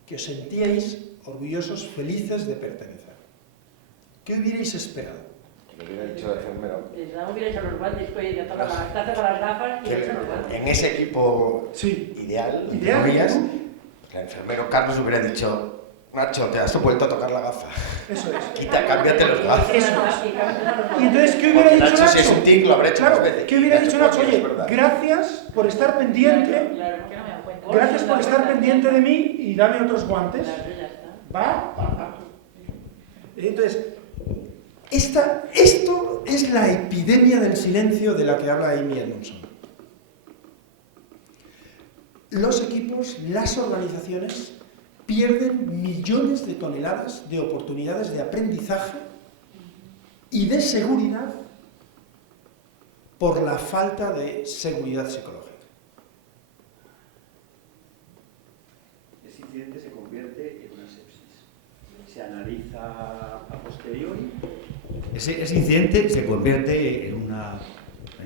que os sentíais orgullosos, felices de pertenecer? ¿Qué hubierais esperado? Que le hubiera dicho al enfermero. No hubiera hecho los guantes, pues ya toca las gafas y hecho los guantes. En ese equipo ideal, entre comillas, ¿no? el enfermero Carlos hubiera dicho: Nacho, te has vuelto a tocar la gafa. Eso es. Cámbiate los gafas. Eso es. Y entonces, ¿qué hubiera dicho Nacho? Si es un tic, lo habrá hecho Claro, más veces. ¿qué hubiera dicho Nacho? Es Oye, verdad. gracias por estar pendiente, gracias por estar pendiente de mí y dame otros guantes. Va. Entonces, esto es la epidemia del silencio de la que habla Amy Edmondson. Los equipos, las organizaciones, pierden millones de toneladas de oportunidades de aprendizaje y de seguridad por la falta de seguridad psicológica. Ese incidente se convierte en una sepsis. Se analiza a posteriori. Ese incidente se convierte en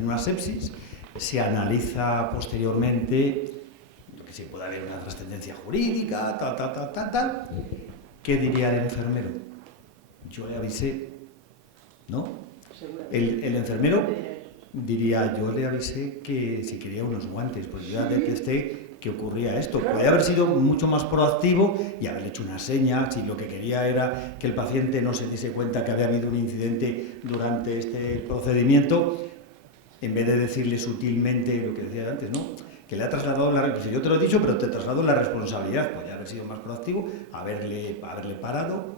una sepsis, se analiza posteriormente, que si puede haber una trascendencia jurídica, tal. ¿Qué diría el enfermero? Yo le avisé, ¿no? El enfermero diría, yo le avisé que si quería unos guantes, pues yo ya detecté que ocurría esto. Podría haber sido mucho más proactivo y haberle hecho una seña, si lo que quería era que el paciente no se diese cuenta que había habido un incidente durante este procedimiento, en vez de decirle sutilmente lo que decía antes, ¿no? Que le ha trasladado yo te lo he dicho, pero te traslado la responsabilidad. Podría haber sido más proactivo, haberle parado.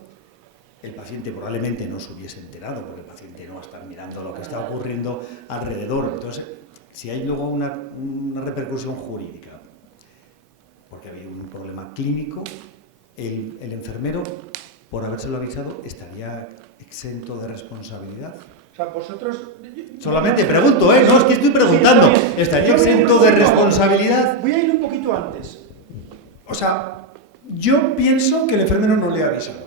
El paciente probablemente no se hubiese enterado, porque el paciente no va a estar mirando lo que está ocurriendo alrededor. Entonces, si hay luego una repercusión jurídica, porque ha habido un problema clínico, el enfermero, por habérselo avisado, estaría exento de responsabilidad. O sea, vosotros... Solamente pregunto, no, es que estoy preguntando. Sí, ¿Estaría exento de responsabilidad? Voy a ir un poquito antes. O sea, yo pienso que el enfermero no le ha avisado.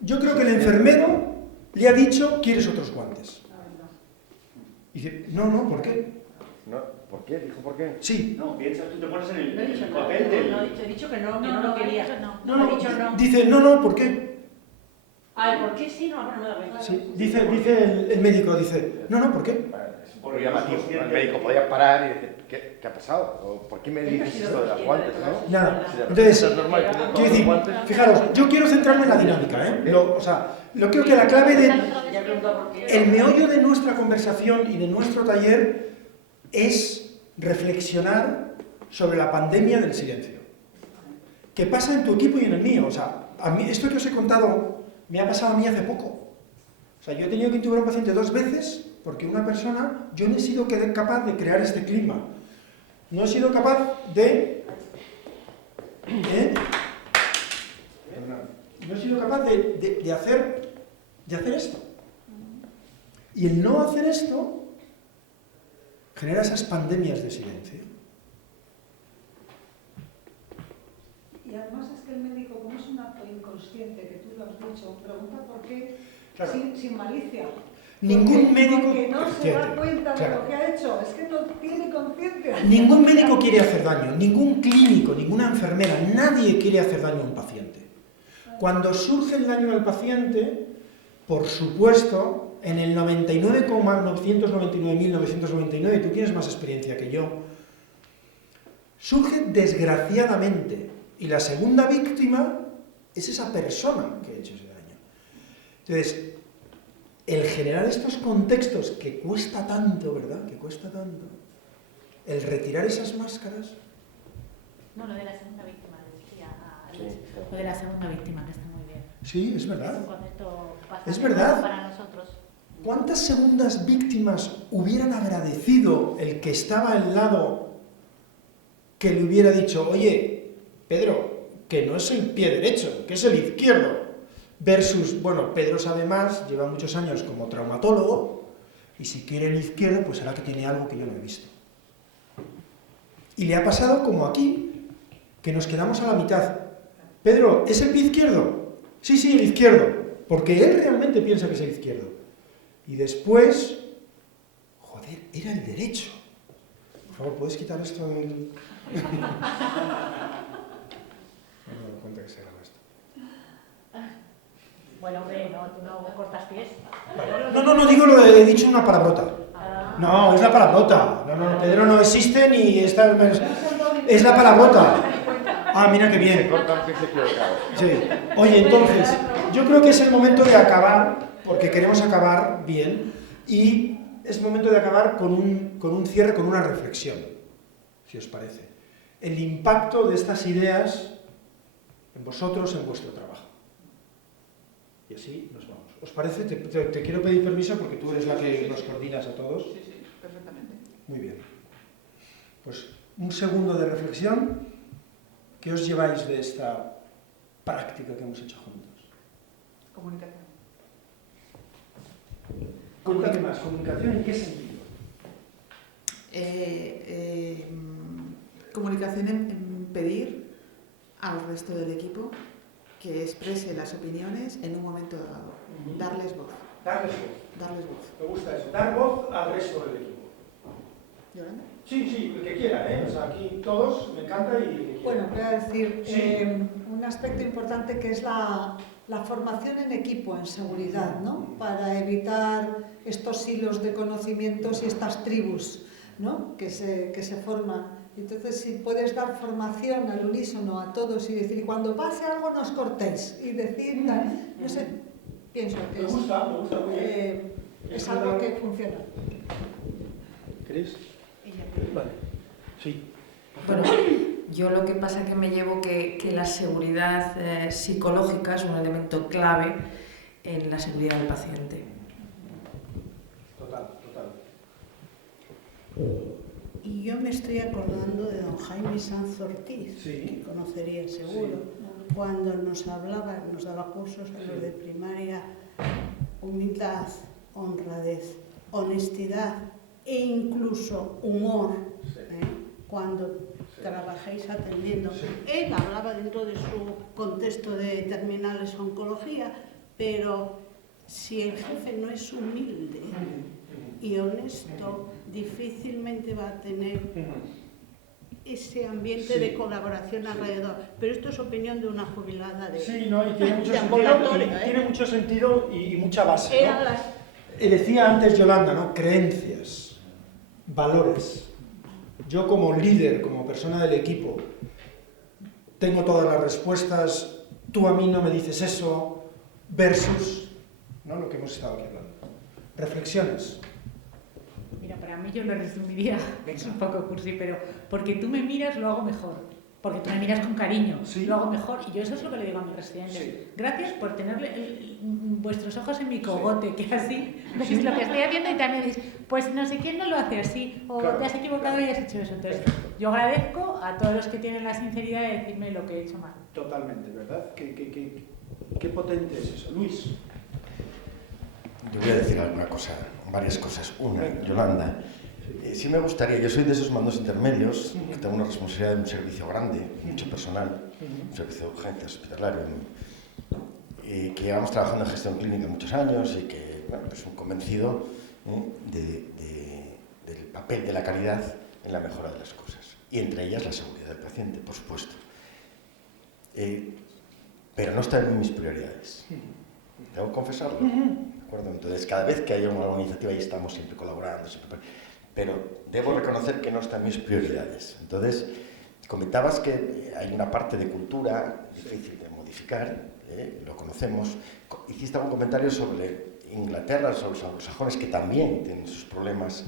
Yo creo que el enfermero le ha dicho, ¿quieres otros guantes? Y dice, no, ¿por qué? No, ¿por qué? ¿Dijo por qué? Sí. No, piensas, tú te pones en el No he dicho papel del... no, he dicho que no lo quería. No, Ha dicho no. dice, no, ¿por qué? Ay, ¿por qué sí? No me da cuenta. Sí, dice el médico, dice, no, ¿por qué? Es un poco llamativo. El médico podía parar y decir, ¿qué ha pasado? ¿O ¿por qué me dices esto de las guantes? ¿No? Nada. Si de repente Entonces, es normal, quiero decir, fijaros, yo quiero centrarme en la dinámica, ¿eh? Lo creo que la clave de... El meollo de nuestra conversación y de nuestro taller es reflexionar sobre la pandemia del silencio. que pasa en tu equipo y en el mío. O sea, a mí, esto que os he contado me ha pasado a mí hace poco. O sea, yo he tenido que intubar a un paciente 2 veces porque una persona, yo no he sido capaz de crear este clima. No he sido capaz de... No he sido capaz de hacer esto. Y el no hacer esto genera esas pandemias de silencio. Y además es que el médico, como es un acto inconsciente, que tú lo has dicho, pregunta por qué, Claro. sin malicia. Ningún médico... Porque no se da Fíjate, cuenta de claro. lo que ha hecho, es que no tiene conciencia. Ningún médico quiere hacer daño, ningún clínico, ninguna enfermera, nadie quiere hacer daño a un paciente. Cuando surge el daño al paciente, por supuesto, en el 99,999.999, tú tienes más experiencia que yo, surge desgraciadamente, y la segunda víctima es esa persona que ha hecho ese daño. Entonces, el generar estos contextos que cuesta tanto, ¿verdad? Que cuesta tanto, el retirar esas máscaras... No, lo de la segunda víctima, decía Luis. Lo de la segunda víctima, que está muy bien. Sí, es verdad. Es un concepto bastante Es verdad. para nosotros. ¿Cuántas segundas víctimas hubieran agradecido el que estaba al lado que le hubiera dicho, oye, Pedro, que no es el pie derecho, que es el izquierdo? Versus, bueno, Pedro sabe más, lleva muchos años como traumatólogo, y si quiere el izquierdo, pues será que tiene algo que yo no he visto. Y le ha pasado como aquí, que nos quedamos a la mitad. Pedro, ¿es el pie izquierdo? Sí, sí, el izquierdo, porque él realmente piensa que es el izquierdo. Y después, joder, era el derecho. Por favor, ¿puedes quitar esto del...? No me doy cuenta que se graba esto. Bueno, hombre, no, tú no cortas pies. No, digo lo de he dicho una palabrota. No, es la palabrota. No, Pedro no existe ni esta... Es la palabrota. Ah, mira qué bien. Sí. Oye, entonces, yo creo que es el momento de acabar, porque queremos acabar bien, y es momento de acabar con un cierre, con una reflexión, si os parece. El impacto de estas ideas en vosotros, en vuestro trabajo. Y así nos vamos. ¿Os parece? Te quiero pedir permiso porque tú eres la que nos coordinas a todos. Sí, perfectamente. Muy bien. Pues un segundo de reflexión. ¿Qué os lleváis de esta práctica que hemos hecho juntos? Comunicación. Cuéntame más. ¿Comunicación en qué sentido? Comunicación en pedir al resto del equipo que exprese las opiniones en un momento dado. Darles voz. Darles voz. Darles voz. Me gusta eso. Dar voz al resto del equipo. ¿Yolanda? Sí, el que quiera, ¿eh? O sea, aquí todos, me encanta y el que quiera. Bueno, voy a decir Sí. un aspecto importante que es la formación en equipo, en seguridad, ¿no? Para evitar estos hilos de conocimientos y estas tribus, ¿no? que se forman. Entonces, si puedes dar formación al unísono a todos y decir, cuando pase algo nos cortéis, y decir, no sé, pienso que Me gusta muy bien. es algo que funciona. ¿Crees? Vale. Sí. Bueno, yo lo que pasa es que me llevo que la seguridad psicológica es un elemento clave en la seguridad del paciente. Total. Y yo me estoy acordando de don Jaime Sanz Ortiz, Sí. que conocería seguro, cuando nos hablaba, nos daba cursos a los de primaria, humildad, honradez, honestidad e incluso humor, cuando trabajéis atendiendo. Él hablaba dentro de su contexto de terminales oncología, pero si el jefe no es humilde y honesto, difícilmente va a tener ese ambiente de colaboración alrededor. Pero esto es opinión de una jubilada de Sí, no, y tiene mucho de sentido, ambulatorio, tiene mucho sentido y mucha base, Eran ¿no? las- Decía antes Yolanda, ¿no? Creencias, valores. Yo como líder, como persona del equipo, tengo todas las respuestas, tú a mí no me dices eso, versus, ¿no? Lo que hemos estado aquí hablando. Reflexiones. Mira, para mí yo lo resumiría, es un poco cursi, pero porque tú me miras lo hago mejor. porque tú me miras con cariño, lo hago mejor, y yo eso es lo que le digo a mis residentes. Gracias por tener vuestros ojos en mi cogote, que así veis lo que estoy haciendo y también dices, pues no sé quién no lo hace así, o te has equivocado y has hecho eso. Entonces, yo agradezco a todos los que tienen la sinceridad de decirme lo que he hecho mal. Totalmente, ¿verdad? Qué potente es eso. Luis. Yo voy a decir alguna cosa, varias cosas. Una, Yolanda, sí me gustaría, yo soy de esos mandos intermedios, que tengo una responsabilidad de un servicio grande, mucho personal, un servicio de urgencias hospitalario, que llevamos trabajando en gestión clínica muchos años y que, bueno, pues un convencido del papel de la calidad en la mejora de las cosas, y entre ellas la seguridad del paciente, por supuesto. Pero no está en mis prioridades, tengo que confesarlo. Entonces, cada vez que hay una iniciativa, ahí estamos siempre colaborando, pero debo reconocer que no está en mis prioridades. Entonces, comentabas que hay una parte de cultura difícil de modificar, lo conocemos. Hiciste un comentario sobre Inglaterra, sobre los anglosajones, que también tienen sus problemas.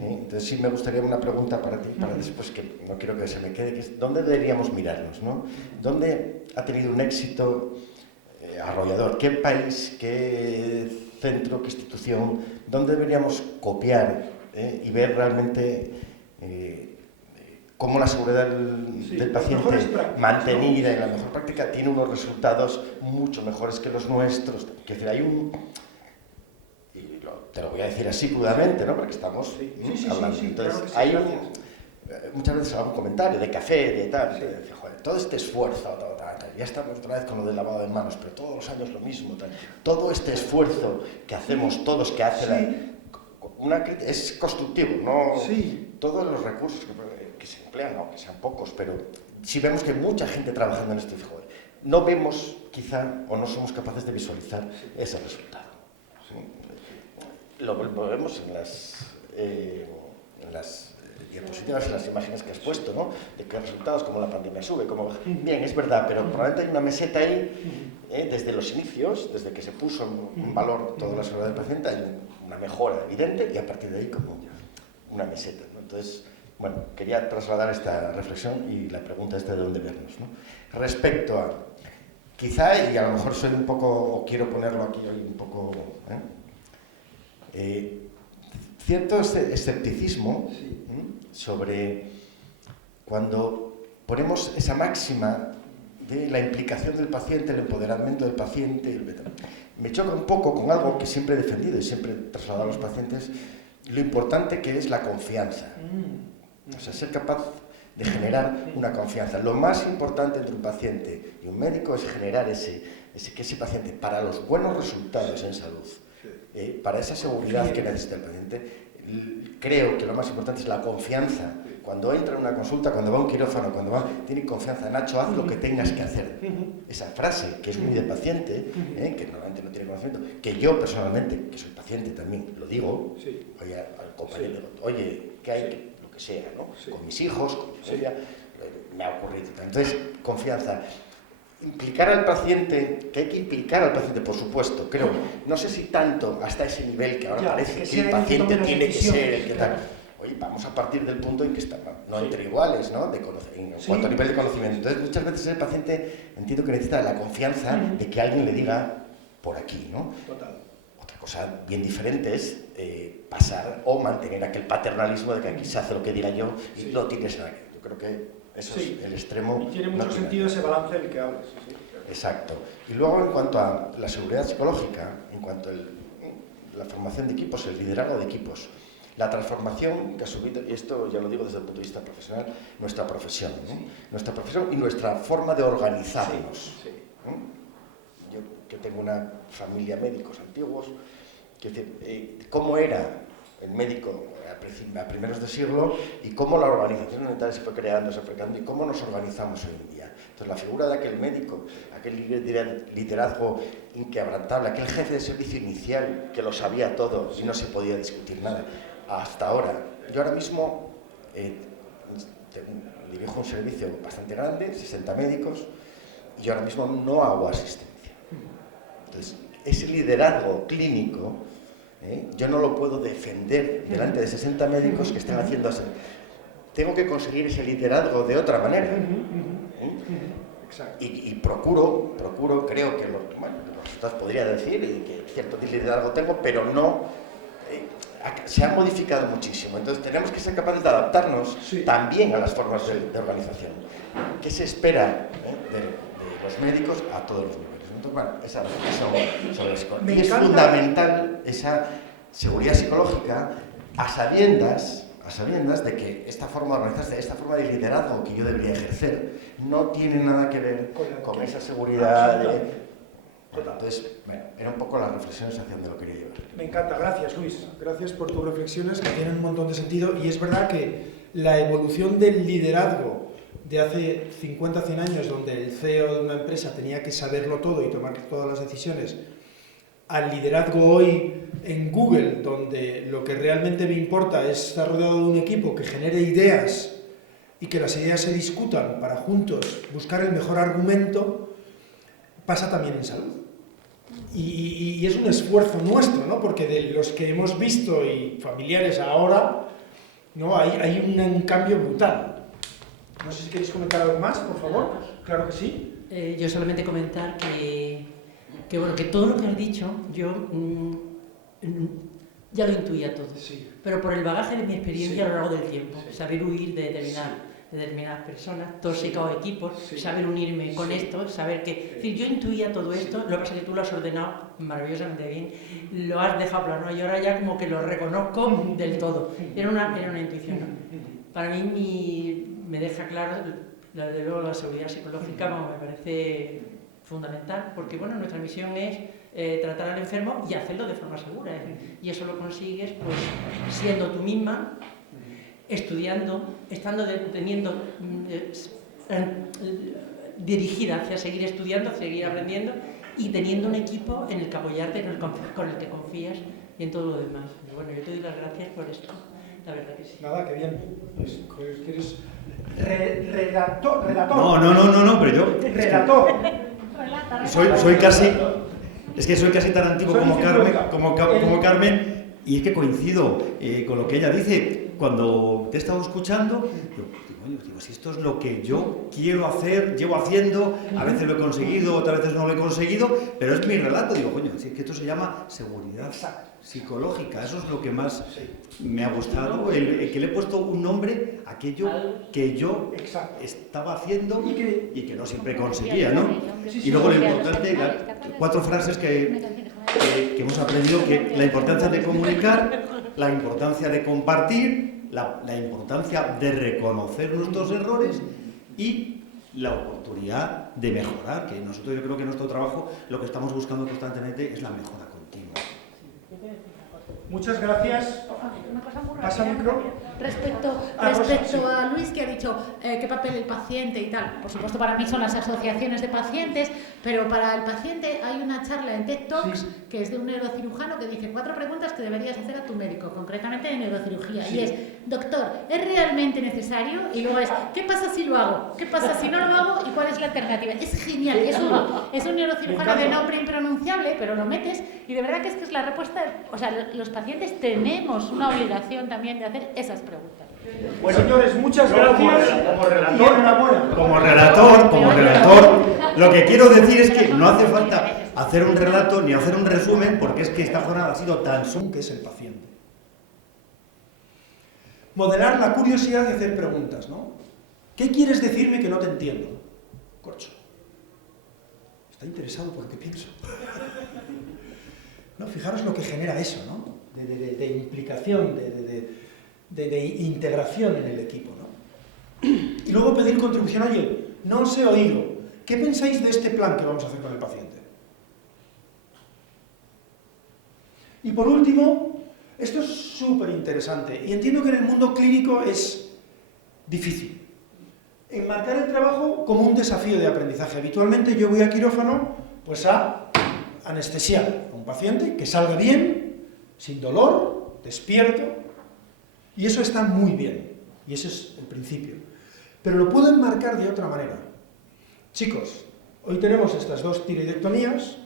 Entonces, sí me gustaría una pregunta para ti, para después, que no quiero que se me quede, que es, ¿dónde deberíamos mirarnos, ¿no? ¿Dónde ha tenido un éxito arrollador? ¿Qué país, qué centro, qué institución, dónde deberíamos copiar y ver realmente cómo la seguridad del paciente mantenida en la mejor práctica tiene unos resultados mucho mejores que los nuestros? Que decir, hay un... te lo voy a decir así crudamente, ¿no? Porque estamos hablando. Entonces, claro, hay muchas veces algún comentario de café, de tal, de, joder, todo este esfuerzo, ya estamos otra vez con lo del lavado de manos, pero todos los años lo mismo, todo este esfuerzo que hacemos todos, que hace es constructivo, ¿no? Todos los recursos que se emplean, aunque sean pocos, pero si vemos que hay mucha gente trabajando en esto, joder, no vemos quizá o no somos capaces de visualizar ese resultado. Lo vemos en las diapositivas y las imágenes que has puesto, ¿no? De qué resultados, como la pandemia sube, como... Bien, es verdad, pero probablemente hay una meseta ahí, desde los inicios, desde que se puso en valor toda la seguridad del paciente, hay una mejora evidente y a partir de ahí como una meseta, ¿no? Entonces, bueno, quería trasladar esta reflexión y la pregunta es de dónde vernos, ¿no? Respecto a, quizá, y a lo mejor soy un poco, o quiero ponerlo aquí hoy un poco, cierto escepticismo sobre cuando ponemos esa máxima de la implicación del paciente, el empoderamiento del paciente. Me choca un poco con algo que siempre he defendido y siempre he trasladado a los pacientes, lo importante que es la confianza. O sea, ser capaz de generar una confianza. Lo más importante entre un paciente y un médico es generar que ese paciente, para los buenos resultados en salud, para esa seguridad que necesita el paciente, creo que lo más importante es la confianza. Cuando entra en una consulta, cuando va a un quirófano, tiene confianza. Nacho, haz lo que tengas que hacer. Esa frase, que es muy de paciente, que normalmente no tiene conocimiento, que yo personalmente, que soy paciente también, lo digo, oye, al compañero, oye, ¿qué hay? Lo que sea, ¿no? Con mis hijos, con mi familia, me ha ocurrido. Entonces, confianza. Implicar al paciente, que hay que implicar al paciente, por supuesto, creo, no sé si tanto hasta ese nivel que ahora parece que el paciente tiene que ser el que tal. Oye, vamos a partir del punto en que está, no entre iguales, ¿no? En cuanto a nivel de conocimiento. Entonces, muchas veces el paciente, entiendo que necesita la confianza de que alguien le diga por aquí, ¿no? Total. Otra cosa bien diferente es pasar o mantener aquel paternalismo de que aquí se hace lo que diga yo y no tienes nada que... Yo creo que eso es el extremo. Y tiene mucho sentido ese balance del que hablas. Exacto. Y luego, en cuanto a la seguridad psicológica, en cuanto a la formación de equipos, el liderazgo de equipos, la transformación que ha subido, y esto ya lo digo desde el punto de vista profesional, nuestra profesión, ¿no? Nuestra profesión y nuestra forma de organizarnos. Yo que tengo una familia de médicos antiguos, ¿cómo era el médico a primeros de siglo y cómo la organización mental se fue creando y cómo nos organizamos hoy en día? Entonces, la figura de aquel médico, aquel liderazgo inquebrantable, aquel jefe de servicio inicial que lo sabía todo y no se podía discutir nada, hasta ahora. Yo ahora mismo dirijo un servicio bastante grande, 60 médicos, y yo ahora mismo no hago asistencia. Entonces, ese liderazgo clínico, yo no lo puedo defender delante de 60 médicos que están haciendo así. Tengo que conseguir ese liderazgo de otra manera. Y procuro, creo que los resultados podría decir que cierto liderazgo tengo, pero no, se ha modificado muchísimo. Entonces tenemos que ser capaces de adaptarnos también a las formas de organización. ¿Qué se espera de los médicos a todos los niveles? Entonces, bueno, esa reflexión sobre la psicología. Y es fundamental esa seguridad psicológica a sabiendas de que esta forma de organizarse, esta forma de liderazgo que yo debería ejercer, no tiene nada que ver con esa seguridad de... Entonces, bueno, era un poco las reflexiones hacia donde lo quería llevar. Me encanta, gracias Luis, gracias por tus reflexiones que tienen un montón de sentido, y es verdad que la evolución del liderazgo de hace 50, 100 años, donde el CEO de una empresa tenía que saberlo todo y tomar todas las decisiones, al liderazgo hoy en Google, donde lo que realmente me importa es estar rodeado de un equipo que genere ideas y que las ideas se discutan para juntos buscar el mejor argumento, pasa también en salud. Y es un esfuerzo nuestro, ¿no? Porque de los que hemos visto y familiares ahora, ¿no? hay un cambio brutal. No sé si queréis comentar algo más, por favor. Claro que sí. Yo solamente comentar bueno, que todo lo que has dicho, yo ya lo intuía todo, pero por el bagaje de mi experiencia a lo largo del tiempo, saber huir de determinadas personas, tóxicos equipos, saber unirme con esto, saber que... Es decir, yo intuía todo esto, lo que pasa es que tú lo has ordenado maravillosamente bien, lo has dejado plano, y ahora ya como que lo reconozco del todo. Era una intuición, ¿no? Para mí me deja claro, desde luego, la seguridad psicológica, me parece fundamental, porque bueno, nuestra misión es tratar al enfermo y hacerlo de forma segura, y eso lo consigues pues siendo tú misma, estudiando, dirigida hacia seguir estudiando, seguir aprendiendo, y teniendo un equipo en el que apoyarte, con el que confías, y en todo lo demás. Y bueno, yo te doy las gracias por esto, la verdad que sí. Nada, que bien. ¿Quieres redactor? No, pero yo... Relator. Soy casi tan antiguo como Carmen, y es que coincido con lo que ella dice. Cuando te he estado escuchando, digo, si esto es lo que yo quiero hacer, llevo haciendo, a veces lo he conseguido, otras veces no lo he conseguido, pero es mi relato. Digo, coño, si es que esto se llama seguridad psicológica, eso es lo que más me ha gustado, el que le he puesto un nombre a aquello que yo estaba haciendo y que no siempre conseguía, ¿no? Y luego lo importante, 4 frases que hemos aprendido, que la importancia de comunicar, la importancia de compartir, la importancia de reconocer nuestros errores y la oportunidad de mejorar, que nosotros, yo creo que en nuestro trabajo lo que estamos buscando constantemente es la mejora continua. Muchas gracias. Una cosa muy ¿Pasa micro? Respecto a Luis, que ha dicho qué papel el paciente y tal. Por supuesto, para mí son las asociaciones de pacientes, pero para el paciente hay una charla en TED Talks que es de un neurocirujano que dice 4 preguntas que deberías hacer a tu médico, concretamente de neurocirugía. Y es, doctor, ¿es realmente necesario? Y luego es, ¿qué pasa si lo hago? ¿Qué pasa si no lo hago? ¿Y cuál es la alternativa? Es genial. Es un neurocirujano de nombre impronunciable, pero lo metes y de verdad que es la respuesta. O sea, los pacientes tenemos una obligación también de hacer esas preguntas. Bueno, señores, muchas gracias. Como relator, lo que quiero decir es que no hace falta hacer un relato ni hacer un resumen, porque es que esta jornada ha sido tan que es el paciente. Modelar la curiosidad de hacer preguntas, ¿no? ¿Qué quieres decirme que no te entiendo? Corcho. Está interesado por lo que pienso. No, fijaros lo que genera eso, ¿no? De implicación, de integración en el equipo, ¿no? Y luego pedir contribución. Oye, no os he oído. ¿Qué pensáis de este plan que vamos a hacer con el paciente? Y por último, esto es súper interesante, y entiendo que en el mundo clínico es difícil. Enmarcar el trabajo como un desafío de aprendizaje. Habitualmente yo voy a quirófano pues a anestesiar a un paciente que salga bien, sin dolor, despierto, y eso está muy bien, y ese es el principio. Pero lo puedo enmarcar de otra manera. Chicos, hoy tenemos estas 2 tiroidectomías,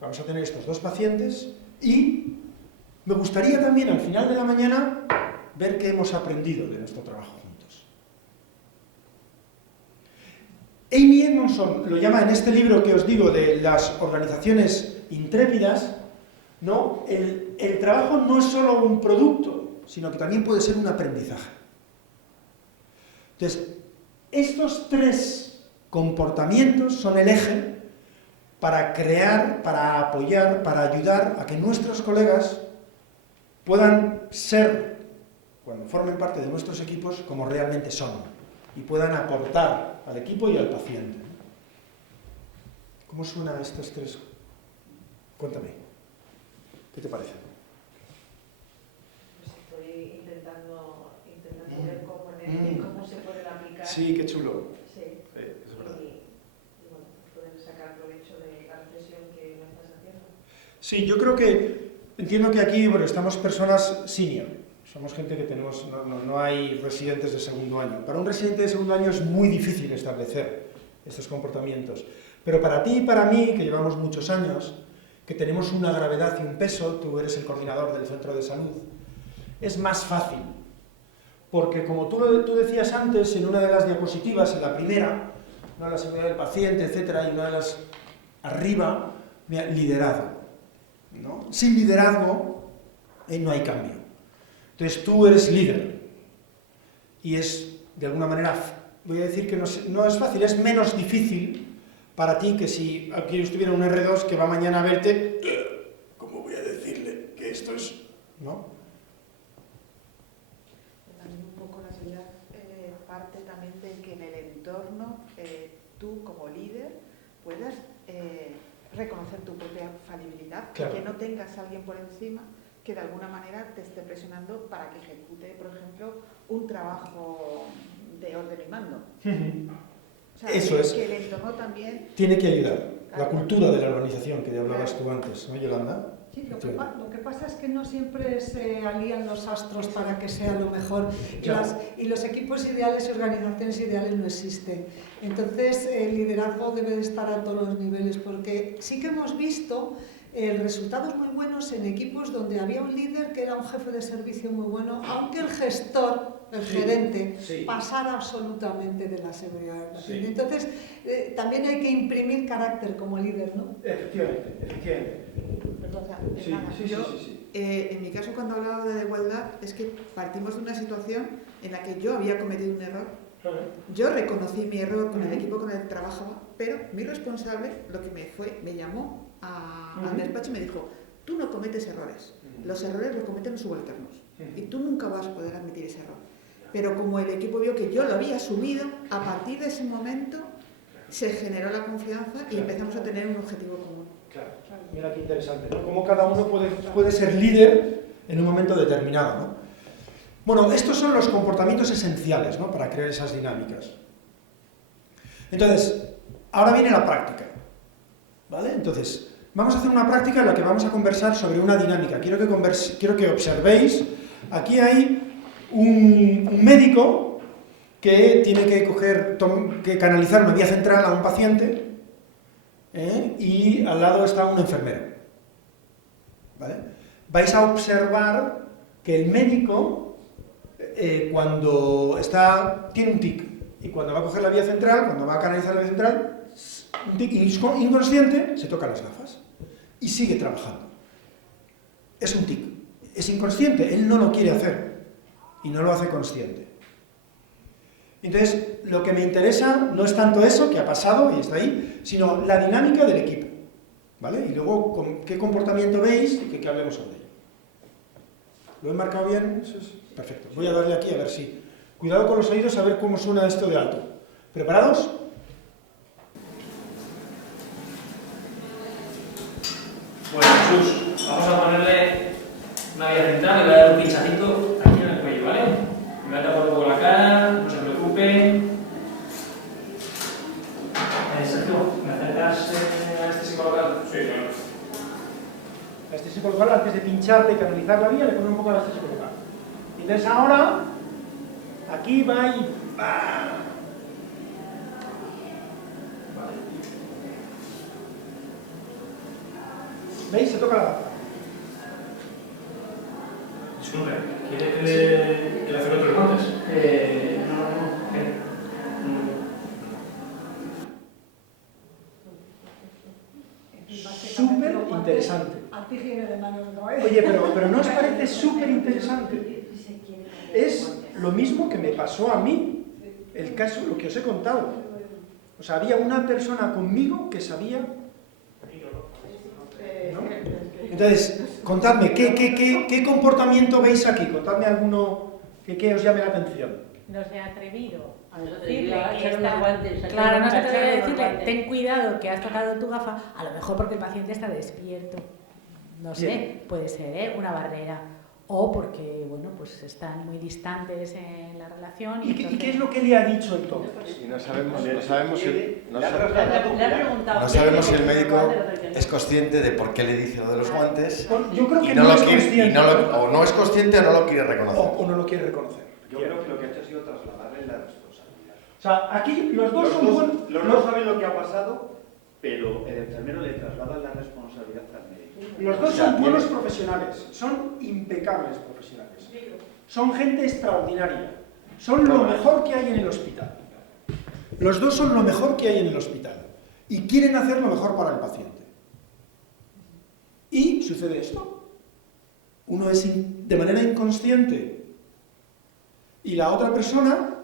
vamos a tener estos 2 pacientes, y me gustaría también al final de la mañana ver qué hemos aprendido de nuestro trabajo juntos. Amy Edmondson lo llama en este libro que os digo de las organizaciones intrépidas, ¿no? El trabajo no es solo un producto, sino que también puede ser un aprendizaje. Entonces, estos tres comportamientos son el eje para crear, para apoyar, para ayudar a que nuestros colegas puedan ser, cuando formen parte de nuestros equipos, como realmente son, y puedan aportar al equipo y al paciente. ¿Cómo suenan estos tres? Cuéntame, ¿qué te parece? Pues estoy intentando ver cómo se pueden aplicar. Sí, qué chulo. Sí, es verdad. Y bueno, poder sacar provecho de la reflexión que me estás haciendo. Sí, yo creo que, entiendo que aquí, bueno, estamos personas senior, somos gente que tenemos, no hay residentes de segundo año. Para un residente de segundo año es muy difícil establecer estos comportamientos, pero para ti y para mí, que llevamos muchos años, que tenemos una gravedad y un peso, tú eres el coordinador del centro de salud, es más fácil, porque como tú decías antes, en una de las diapositivas, en la primera, ¿no? La seguridad del paciente, etcétera, y una de las arriba, mira, liderazgo, ¿no? Sin liderazgo no hay cambio. Entonces tú eres líder y es, de alguna manera, voy a decir que no es fácil, es menos difícil para ti que si aquí estuviera un R2 que va mañana a verte, ¿cómo voy a decirle que esto es, no? También un poco la seguridad parte también de que en el entorno tú como líder puedas reconocer tu propia falibilidad, claro. Que no tengas a alguien por encima que de alguna manera te esté presionando para que ejecute, por ejemplo, un trabajo de orden y mando. O sea, eso es. Que el entorno también tiene que ayudar. La cultura de la organización que ya hablabas tú antes, ¿no, Yolanda? Sí, lo que pasa es que no siempre se alían los astros para que sea lo mejor. Y los equipos ideales y organizaciones ideales no existen. Entonces, el liderazgo debe de estar a todos los niveles, porque sí que hemos visto resultados muy buenos en equipos donde había un líder que era un jefe de servicio muy bueno, aunque el gestor, el gerente, pasara absolutamente de la seguridad del paciente. Sí. Entonces, también hay que imprimir carácter como líder, ¿no? Efectivamente. Perdona, en mi caso, cuando hablaba de igualdad, es que partimos de una situación en la que yo había cometido un error. Yo reconocí mi error con el equipo con el que trabajaba, pero mi responsable lo que me llamó al despacho y me dijo: tú no cometes errores, los errores los cometen los subalternos y tú nunca vas a poder admitir ese error. Pero como el equipo vio que yo lo había asumido, a partir de ese momento se generó la confianza y empezamos a tener un objetivo común. Claro, mira qué interesante, ¿no? Cómo cada uno puede ser líder en un momento determinado, ¿no? Bueno, estos son los comportamientos esenciales, ¿no? Para crear esas dinámicas. Entonces, ahora viene la práctica, ¿vale? Entonces, vamos a hacer una práctica en la que vamos a conversar sobre una dinámica. Quiero que observéis, aquí hay un médico que tiene que canalizar una vía central a un paciente, y al lado está un enfermero, ¿vale? Vais a observar que el médico, cuando tiene un tic, y cuando va a coger la vía central, cuando va a canalizar la vía central, un tic inconsciente, se toca las gafas y sigue trabajando. Es un tic, es inconsciente, él no lo quiere hacer y no lo hace consciente. Entonces, lo que me interesa no es tanto eso que ha pasado y está ahí, sino la dinámica del equipo, ¿vale? Y luego, ¿qué comportamiento veis? Y que hablemos sobre ello. ¿Lo he marcado bien? Eso es perfecto. Voy a darle aquí a ver si... Cuidado con los oídos a ver cómo suena esto de alto. ¿Preparados? Bueno, Jesús, vamos a ponerle una vía central, le voy a dar un pinchacito aquí en el cuello, ¿vale? Me voy a tapar un poco la cara, no se preocupe. Sergio, ¿me acercas a este psicólogo? Sí, claro. A este psicólogo, antes de pincharle y canalizar la vía, le pone un poco a este psicólogo. Y entonces ahora, aquí va y... ¡bah! ¿Veis? Se toca la gafa. Disculpe, ¿quiere que le acerque otros guantes? Oye, pero ¿no os parece súper interesante? Es lo mismo que me pasó a mí, el caso, lo que os he contado. O sea, había una persona conmigo que sabía... ¿no? Entonces, contadme, ¿qué comportamiento veis aquí? Contadme alguno que os llame la atención. No se ha atrevido a decirle decirle que está... Claro, no se atreve a decirle, ten cuidado que has tocado tu gafa, a lo mejor porque el paciente está despierto. No sé, puede ser una barrera. O porque, bueno, pues están muy distantes en la relación. ¿Y qué es lo que le ha dicho entonces? Y no sabemos si el médico es consciente de por qué le dice lo de los guantes. Yo creo que no es consciente. O no es consciente o no lo quiere reconocer. O no lo quiere reconocer. Yo creo que lo que ha hecho ha sido trasladarle la responsabilidad. O sea, aquí los dos son buenos. Los dos saben lo que ha pasado, pero el enfermero le traslada la responsabilidad al médico. Los dos son buenos profesionales, son impecables profesionales, son gente extraordinaria, son lo mejor que hay en el hospital. Los dos son lo mejor que hay en el hospital y quieren hacer lo mejor para el paciente. Y sucede esto. Uno es de manera inconsciente y la otra persona,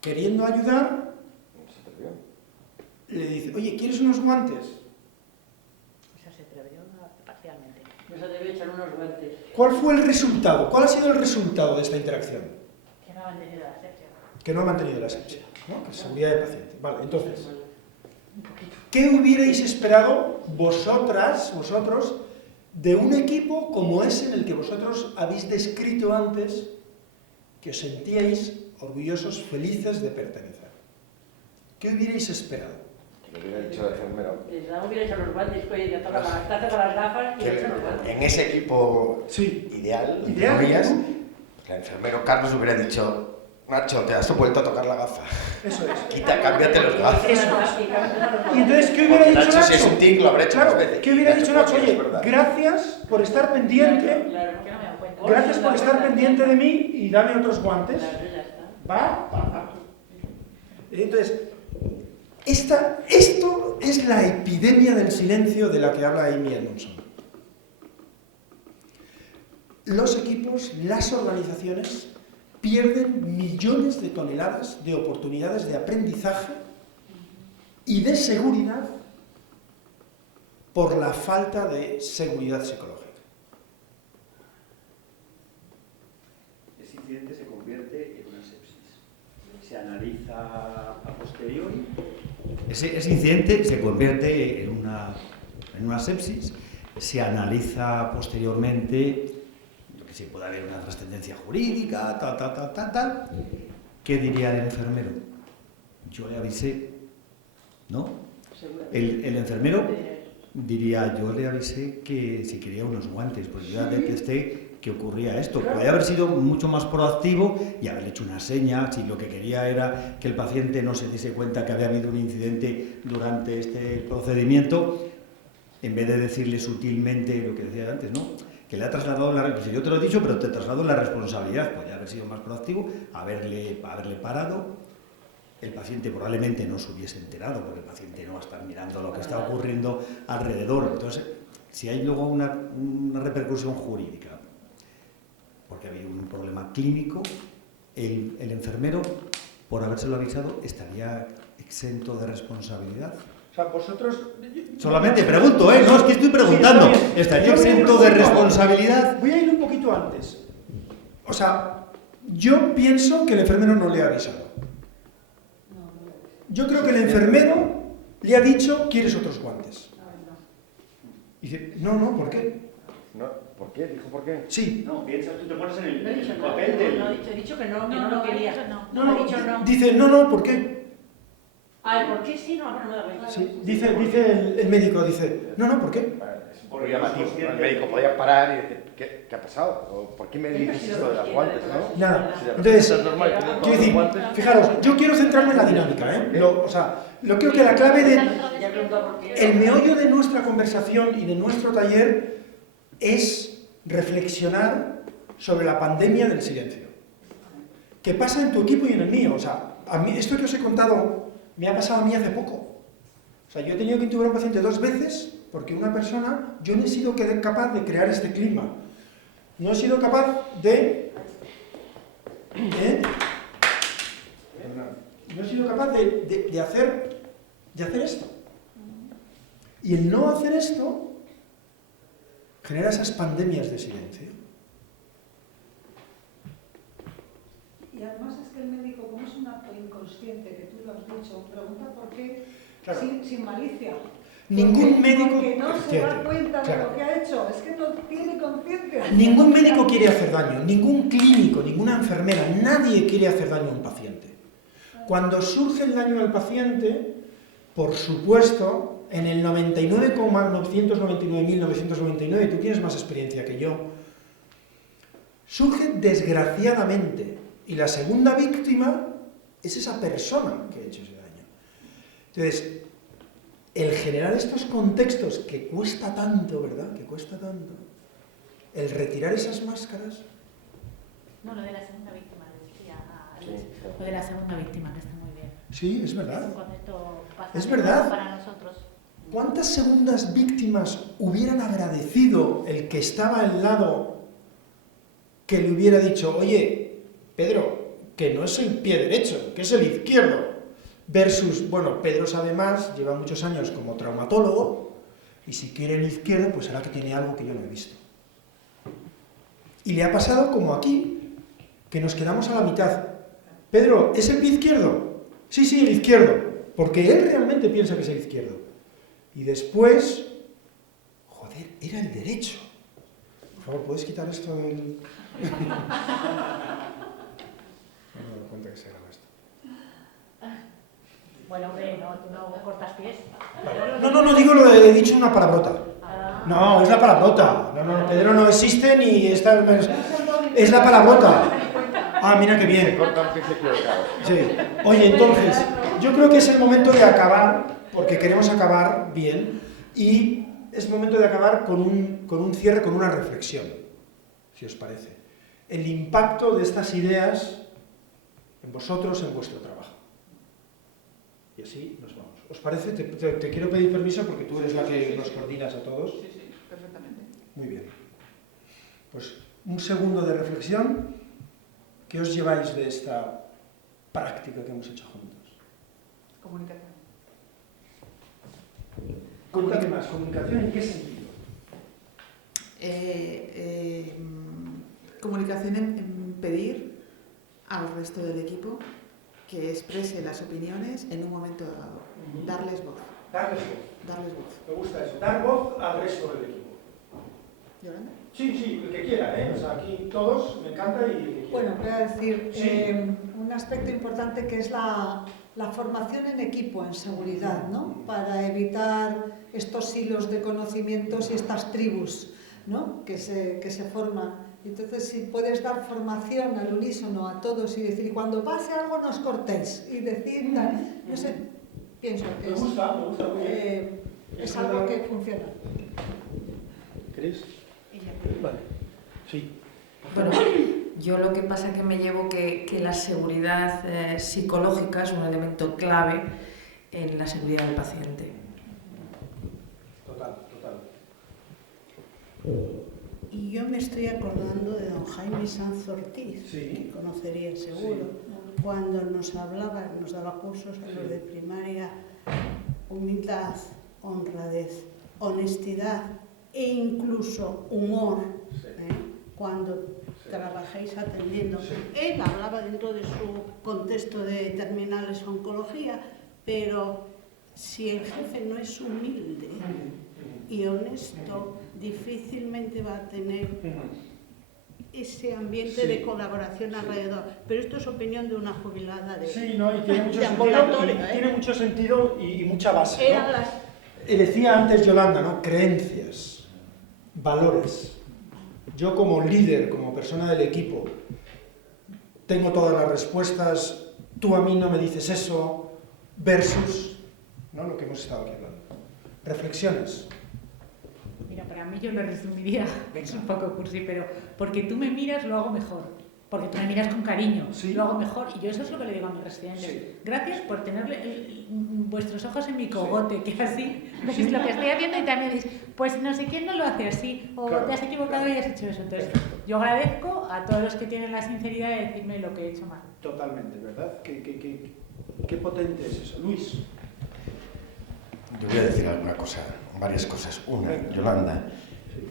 queriendo ayudar, le dice, oye, ¿quieres unos guantes? No se atrevió a echar unos guantes. ¿Cuál fue el resultado? ¿Cuál ha sido el resultado de esta interacción? Que no ha mantenido la asepsia. Que no ha mantenido la asepsia, ¿no? Que es seguridad del paciente. Vale, entonces, ¿qué hubierais esperado vosotros, de un equipo como ese en el que vosotros habéis descrito antes que os sentíais orgullosos, felices de pertenecer? ¿Qué hubierais esperado? Que le hubiera dicho al enfermero. No hubiera hecho los guantes, oye, te toca las gafas y le hecho los guantes. En ese equipo ideal, entre comillas, el enfermero Carlos hubiera dicho, Nacho, te has vuelto a tocar la gafa. Eso es. Quita, cámbiate los gafas. Eso es. Y entonces, ¿qué hubiera dicho Nacho? Si es un tic, lo habrá hecho más veces. ¿Qué hubiera dicho Nacho? Oye, gracias por estar pendiente. Gracias por estar pendiente de mí y dame otros guantes. Va. Entonces, esto es la epidemia del silencio de la que habla Amy Edmondson. Los equipos, las organizaciones, pierden millones de toneladas de oportunidades de aprendizaje y de seguridad por la falta de seguridad psicológica. Ese incidente se convierte en una sepsis. Se analiza a posteriori. Ese incidente se convierte en una sepsis, se analiza posteriormente, si puede haber una trascendencia jurídica, tal. ¿Qué diría el enfermero? Yo le avisé, ¿no? El enfermero diría, yo le avisé que si quería unos guantes, pues yo ya detecté que ocurría esto. Podría haber sido mucho más proactivo y haberle hecho una seña, si lo que quería era que el paciente no se diese cuenta que había habido un incidente durante este procedimiento, en vez de decirle sutilmente lo que decía antes, ¿no? Que le ha trasladado pues yo te lo he dicho, pero te traslado la responsabilidad. Podría haber sido más proactivo, haberle parado. El paciente probablemente no se hubiese enterado, porque el paciente no va a estar mirando lo que está ocurriendo alrededor. Entonces, si hay luego una repercusión jurídica, porque ha habido un problema clínico, el enfermero, por habérselo avisado, estaría exento de responsabilidad. O sea, vosotros... Solamente pregunto, no, es que estoy preguntando. ¿Estaría exento de responsabilidad? Voy a ir un poquito antes. O sea, yo pienso que el enfermero no le ha avisado. Yo creo que el enfermero le ha dicho, ¿quieres otros guantes? Y dice, no, ¿por qué? No, ¿por qué? ¿Dijo por qué? Sí. No, piensas, tú te pones en el papel del... No, he dicho que no lo quería. No, dicho no. Dice, no, ¿por qué? ¿Por qué sí? No me da cuenta. Sí, dice el médico, dice, no, ¿por qué? Es un poco llamativo. El médico podía parar y decir, ¿qué ha pasado? ¿O ¿por qué me dices esto de las guantes? ¿No? Nada. Entonces, quiero decir, fijaros, yo quiero centrarme en la dinámica, Lo creo que la clave el meollo de nuestra conversación y de nuestro taller es reflexionar sobre la pandemia del silencio. ¿Qué pasa en tu equipo y en el mío? O sea, a mí, esto que os he contado me ha pasado a mí hace poco. O sea, yo he tenido que intubar a un paciente 2 veces porque una persona, yo no he sido capaz de crear este clima No he sido capaz de... No he sido capaz de hacer esto. Y el no hacer esto genera esas pandemias de silencio. Y además es que el médico, como es un acto inconsciente, que tú lo has dicho, pregunta por qué, claro, sin malicia. Ningún médico... Porque no se da cuenta de lo que ha hecho, es que no tiene conciencia. Ningún médico quiere hacer daño, ningún clínico, ninguna enfermera, nadie quiere hacer daño a un paciente. Cuando surge el daño al paciente, por supuesto, en el 99,999.999, tú tienes más experiencia que yo, surge desgraciadamente, y la segunda víctima es esa persona que ha hecho ese daño. Entonces, el generar estos contextos que cuesta tanto, ¿verdad? Que cuesta tanto, el retirar esas máscaras... No, lo de la segunda víctima, le decía a Luis. Lo de la segunda víctima, que está muy bien. Sí, es verdad. Es un concepto bastante Es verdad. para nosotros. ¿Cuántas segundas víctimas hubieran agradecido el que estaba al lado que le hubiera dicho, oye, Pedro, que no es el pie derecho, que es el izquierdo? Versus, bueno, Pedro sabe más, lleva muchos años como traumatólogo, y si quiere el izquierdo, pues será que tiene algo que yo no he visto. Y le ha pasado como aquí, que nos quedamos a la mitad. Pedro, ¿es el pie izquierdo? Sí, sí, el izquierdo, porque él realmente piensa que es el izquierdo. Y después, joder, era el derecho. Por favor, ¿puedes quitar esto del...? No me doy cuenta que se graba esto. Bueno, hombre, no cortas pies. No, digo lo de he dicho una palabrota. No, es la palabrota. No, Pedro no existe ni esta... Es la palabrota. Ah, mira qué bien. Sí. Oye, entonces, yo creo que es el momento de acabar, porque queremos acabar bien, y es momento de acabar con un cierre, con una reflexión, si os parece. El impacto de estas ideas en vosotros, en vuestro trabajo. Y así nos vamos. ¿Os parece? Te quiero pedir permiso porque tú eres la que nos coordinas a todos. Sí, perfectamente. Muy bien. Pues un segundo de reflexión. ¿Qué os lleváis de esta práctica que hemos hecho juntos? Comunicación. Cuéntame más. ¿Comunicación en qué sentido? Comunicación en pedir al resto del equipo que exprese las opiniones en un momento dado. Darles voz. Darles voz. Darles voz. Me gusta eso. Dar voz al resto del equipo. ¿Yolanda? Sí, el que quiera, ¿eh? O sea, aquí todos, me encanta y el que quiera. Bueno, voy a decir Sí. un aspecto importante que es la formación en equipo, en seguridad, ¿no? Para evitar estos hilos de conocimientos y estas tribus, ¿no? que se forman. Entonces, si puedes dar formación al unísono a todos y decir, cuando pase algo no os cortéis, y decir, no sé, pienso que me gusta muy bien. Es algo que funciona. ¿Crees? Vale. Sí. Bueno, yo lo que pasa es que me llevo que la seguridad psicológica es un elemento clave en la seguridad del paciente. Total. Y yo me estoy acordando de don Jaime Sanz Ortiz, sí, que conocería seguro, sí, cuando nos hablaba, nos daba cursos a los de primaria, humildad, honradez, honestidad e incluso humor, cuando trabajéis atendiendo. Él hablaba dentro de su contexto de terminales oncología, pero si el jefe no es humilde y honesto, difícilmente va a tener ese ambiente de colaboración alrededor. Pero esto es opinión de una jubilada de Sí, no, y tiene mucho sentido, ambulatorio, tiene mucho sentido y mucha base, ¿no? Decía antes Yolanda, ¿no? Creencias, valores. Yo como líder, como persona del equipo, tengo todas las respuestas, tú a mí no me dices eso, versus, ¿no? Lo que hemos estado aquí hablando. Reflexiones. Mira, para mí yo lo resumiría, es un poco cursi, pero porque tú me miras lo hago mejor. porque tú me miras con cariño, lo hago mejor, y yo eso es lo que le digo a mis residentes. Gracias por tenerle vuestros ojos en mi cogote, que así veis lo que estoy haciendo y también dices, pues no sé quién no lo hace así, o te has equivocado y has hecho eso. Entonces, yo agradezco a todos los que tienen la sinceridad de decirme lo que he hecho mal. Totalmente, ¿verdad? Qué potente es eso. Luis. Yo voy a decir alguna cosa, varias cosas. Una, Yolanda,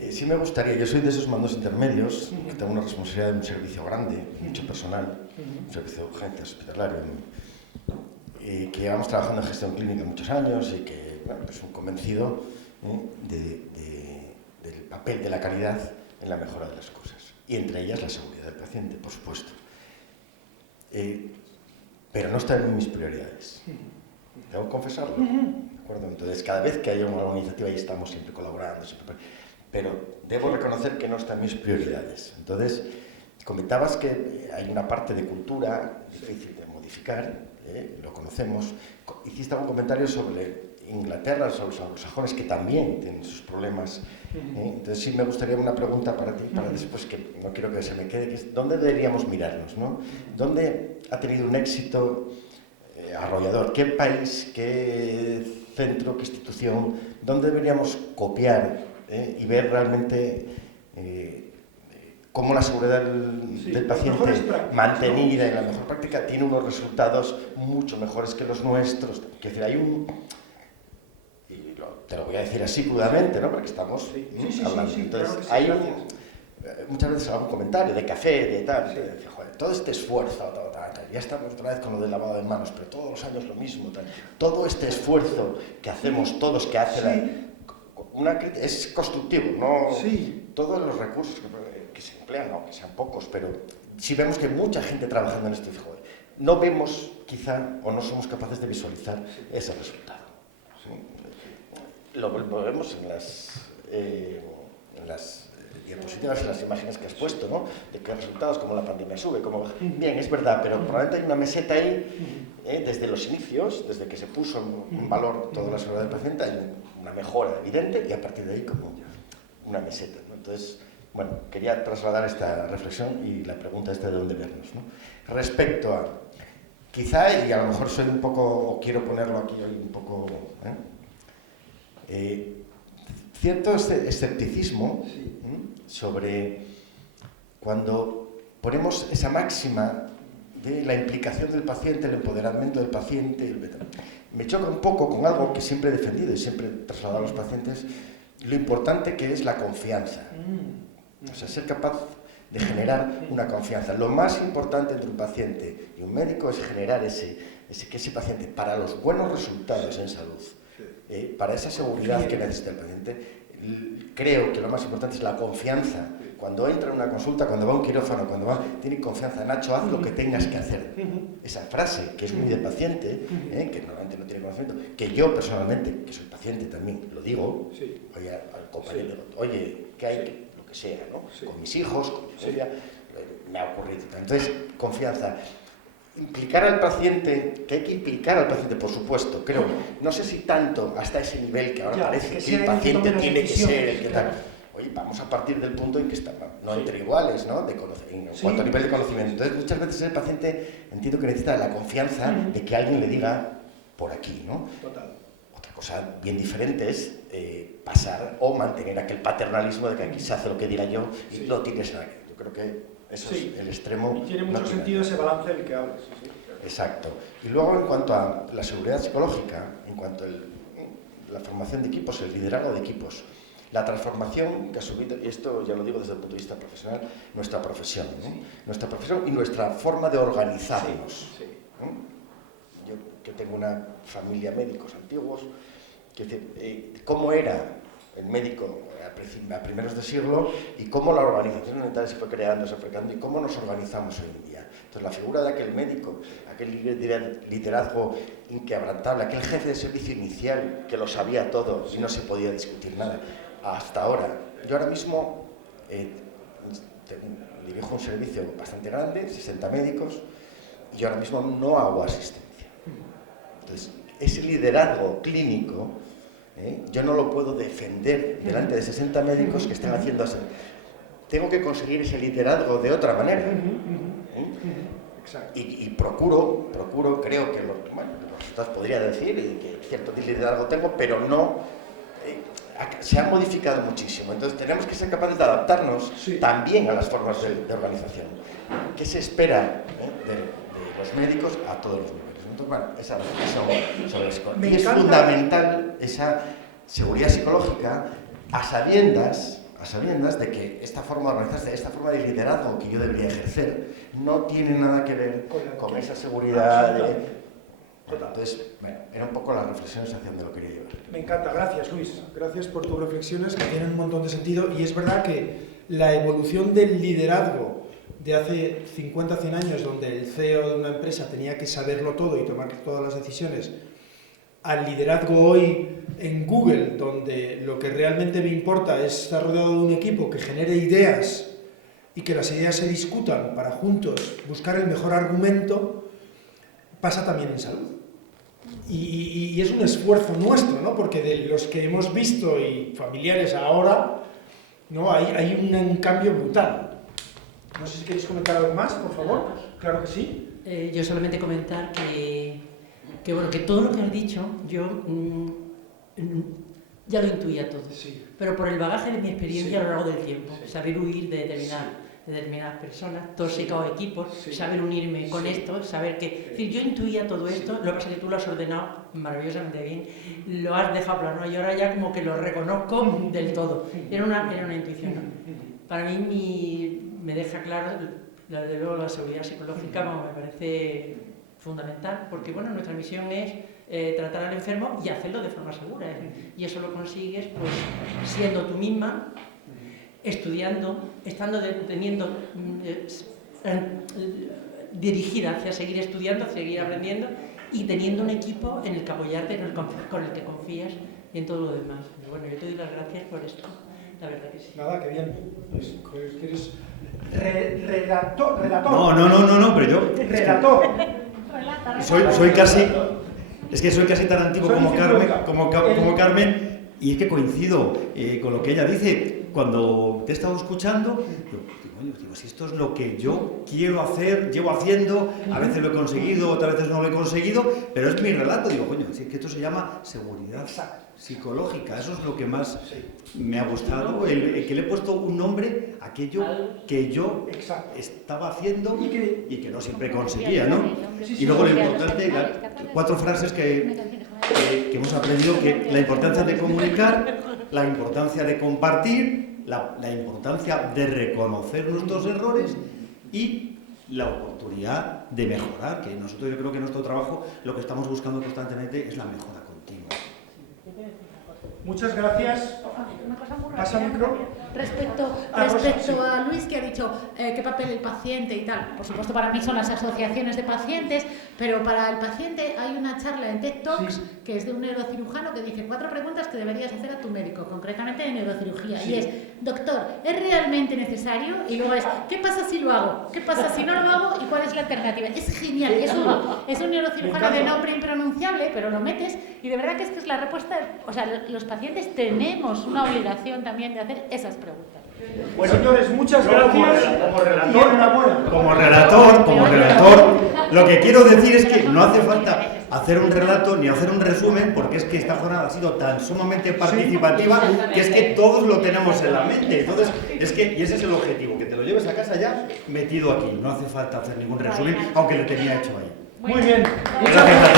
sí me gustaría, yo soy de esos mandos intermedios, que tengo una responsabilidad de un servicio grande, mucho personal, un servicio de urgencias hospitalario, que llevamos trabajando en gestión clínica muchos años y que, bueno, pues un convencido del papel de la calidad en la mejora de las cosas, y entre ellas la seguridad del paciente, por supuesto. Pero no está en mis prioridades, tengo que confesarlo, ¿de acuerdo? Entonces, cada vez que haya una iniciativa, ahí estamos siempre colaborando, pero debo reconocer que no está en mis prioridades. Entonces, comentabas que hay una parte de cultura difícil de modificar, lo conocemos. Hiciste algún comentario sobre Inglaterra, sobre los anglosajones, que también tienen sus problemas. Entonces, sí me gustaría una pregunta para ti, para después, que no quiero que se me quede, que es ¿dónde deberíamos mirarnos, ¿no? ¿Dónde ha tenido un éxito arrollador? ¿Qué país, qué centro, qué institución? ¿Dónde deberíamos copiar y ver realmente cómo la seguridad del paciente mantenida en la mejor práctica tiene unos resultados mucho mejores que los nuestros? Es decir, hay un... te lo voy a decir así crudamente, ¿no? Porque estamos hablando. Entonces, claro hay muchas veces algún comentario de café, de tal, de joder, todo este esfuerzo, ya estamos otra vez con lo del lavado de manos, pero todos los años lo mismo, todo este esfuerzo que hacemos todos, que hace es constructivo, ¿no? Todos los recursos que se emplean, aunque sean pocos, pero si vemos que hay mucha gente trabajando en esto, joder, no vemos quizá o no somos capaces de visualizar ese resultado. Lo vemos en las diapositivas, en las imágenes que has puesto, ¿no? De que resultados como la pandemia sube, como... Bien, es verdad, pero probablemente hay una meseta ahí, desde los inicios, desde que se puso en valor toda la seguridad del paciente, hay una mejora evidente y a partir de ahí como una meseta, ¿no? Entonces, bueno, quería trasladar esta reflexión y la pregunta es de dónde vernos, ¿no? Respecto a, quizá, y a lo mejor soy un poco, o quiero ponerlo aquí hoy un poco, cierto escepticismo sobre cuando ponemos esa máxima de la implicación del paciente, el empoderamiento del paciente. Me choca un poco con algo que siempre he defendido y siempre he trasladado a los pacientes, lo importante que es la confianza. O sea, ser capaz de generar una confianza. Lo más importante entre un paciente y un médico es generar que ese paciente, para los buenos resultados en salud, para esa seguridad que necesita el paciente, creo que lo más importante es la confianza. Cuando entra en una consulta, cuando va a un quirófano, tiene confianza. Nacho, haz lo que tengas que hacer. Esa frase, que es muy del paciente, que normalmente no tiene conocimiento, que yo personalmente, que soy paciente también, lo digo, oye, al compañero, oye, ¿qué hay? Lo que sea, ¿no? Con mis hijos, con mi familia, me ha ocurrido. Entonces, confianza. Implicar al paciente, que hay que implicar al paciente, por supuesto, creo, no sé si tanto hasta ese nivel que ahora parece que el paciente tiene que ser el que tal. Oye, vamos a partir del punto en que estamos, no entre iguales, ¿no? En cuanto a nivel de conocimiento. Entonces, muchas veces el paciente, entiendo que necesita la confianza de que alguien le diga por aquí, ¿no? Otra cosa bien diferente es pasar o mantener aquel paternalismo de que aquí se hace lo que diga yo y lo tienes en aquel. Yo creo que eso es el extremo. Y tiene mucho sentido ese balance del que hablas. Exacto. Y luego, en cuanto a la seguridad psicológica, en cuanto a la formación de equipos, el liderazgo de equipos, la transformación que ha subido, y esto ya lo digo desde el punto de vista profesional, nuestra profesión, ¿no? Nuestra profesión y nuestra forma de organizarnos. Yo que tengo una familia de médicos antiguos, ¿cómo era el médico a primeros de siglo y cómo la organización sanitaria se fue creando y cómo nos organizamos hoy en día? Entonces, la figura de aquel médico, aquel liderazgo inquebrantable, aquel jefe de servicio inicial que lo sabía todo y no se podía discutir nada, hasta ahora. Yo ahora mismo dirijo un servicio bastante grande, 60 médicos, y yo ahora mismo no hago asistencia. Entonces, ese liderazgo clínico, yo no lo puedo defender delante de 60 médicos que estén haciendo así. tengo que conseguir ese liderazgo de otra manera. Y procuro, creo que los resultados podría decir que cierto liderazgo tengo, pero no, se ha modificado muchísimo. Entonces tenemos que ser capaces de adaptarnos también a las formas de organización. ¿Qué se espera de los médicos a todos los niveles? Entonces, bueno, esa reflexión sobre eso. Y es fundamental esa seguridad psicológica a sabiendas de que esta forma de organizarse, esta forma de liderazgo que yo debería ejercer, no tiene nada que ver con esa seguridad de... Entonces, bueno, era un poco la reflexión hacia donde lo quería llevar. Me encanta, gracias Luis, gracias por tus reflexiones que tienen un montón de sentido, y es verdad que la evolución del liderazgo de hace 50, 100 años, donde el CEO de una empresa tenía que saberlo todo y tomar todas las decisiones, al liderazgo hoy en Google, donde lo que realmente me importa es estar rodeado de un equipo que genere ideas y que las ideas se discutan para juntos buscar el mejor argumento, pasa también en salud. Y es un esfuerzo nuestro, ¿no? Porque de los que hemos visto y familiares ahora, ¿no? hay un cambio brutal. No sé si queréis comentar algo más, por favor. Claro que sí. Yo solamente comentar bueno, que todo lo que has dicho, yo ya lo intuía todo. Pero por el bagaje de mi experiencia a lo largo del tiempo, saber huir de determinadas personas, tóxicos equipos, saber unirme con esto, saber que... Es decir, yo intuía todo esto, lo que pasa es que tú lo has ordenado maravillosamente bien, lo has dejado plano, y ahora ya como que lo reconozco del todo. Era una intuición, ¿no? Para mí me deja claro, desde luego, la seguridad psicológica me parece fundamental, porque bueno, nuestra misión es tratar al enfermo y hacerlo de forma segura, y eso lo consigues pues siendo tú misma, estudiando, dirigida hacia seguir estudiando, seguir aprendiendo y teniendo un equipo en el que apoyarte, con el que confías y en todo lo demás. Pero bueno, yo te doy las gracias por esto, la verdad que sí. Nada, que bien. ¿Quieres relator? No, pero yo... Relator. Soy casi tan antiguo como Carmen, y es que coincido con lo que ella dice. Cuando te he estado escuchando, digo, si esto es lo que yo quiero hacer, llevo haciendo, a veces lo he conseguido, otras veces no lo he conseguido, pero es mi relato. Digo, coño, es que esto se llama seguridad psicológica. Eso es lo que más me ha gustado, que le he puesto un nombre a aquello que yo estaba haciendo y que no siempre conseguía, ¿no? Y luego lo importante, 4 frases que hemos aprendido, que la importancia de comunicar, la importancia de compartir, la importancia de reconocer nuestros errores y la oportunidad de mejorar, que nosotros, yo creo que en nuestro trabajo lo que estamos buscando constantemente es la mejora continua. Muchas gracias. Una cosa muy Pasa micro. Respecto a Luis, que ha dicho qué papel el paciente y tal. Por supuesto, para mí son las asociaciones de pacientes, pero para el paciente hay una charla en TED Talks que es de un neurocirujano que dice 4 preguntas que deberías hacer a tu médico, concretamente de neurocirugía. Y es, doctor, ¿es realmente necesario? Y luego es, ¿qué pasa si lo hago? ¿Qué pasa si no lo hago? ¿Y cuál es la alternativa? Es genial. Es un neurocirujano de nombre impronunciable, pero lo metes y de verdad que es la respuesta. O sea, los pacientes tenemos una obligación también de hacer esas preguntas. Bueno, señores, muchas gracias. Como relator, lo que quiero decir es que no hace falta hacer un relato ni hacer un resumen, porque es que esta jornada ha sido tan sumamente participativa que es que todos lo tenemos en la mente. Entonces, y ese es el objetivo, que te lo lleves a casa ya metido aquí. No hace falta hacer ningún resumen, aunque lo tenía hecho ahí. Muy bien. Gracias.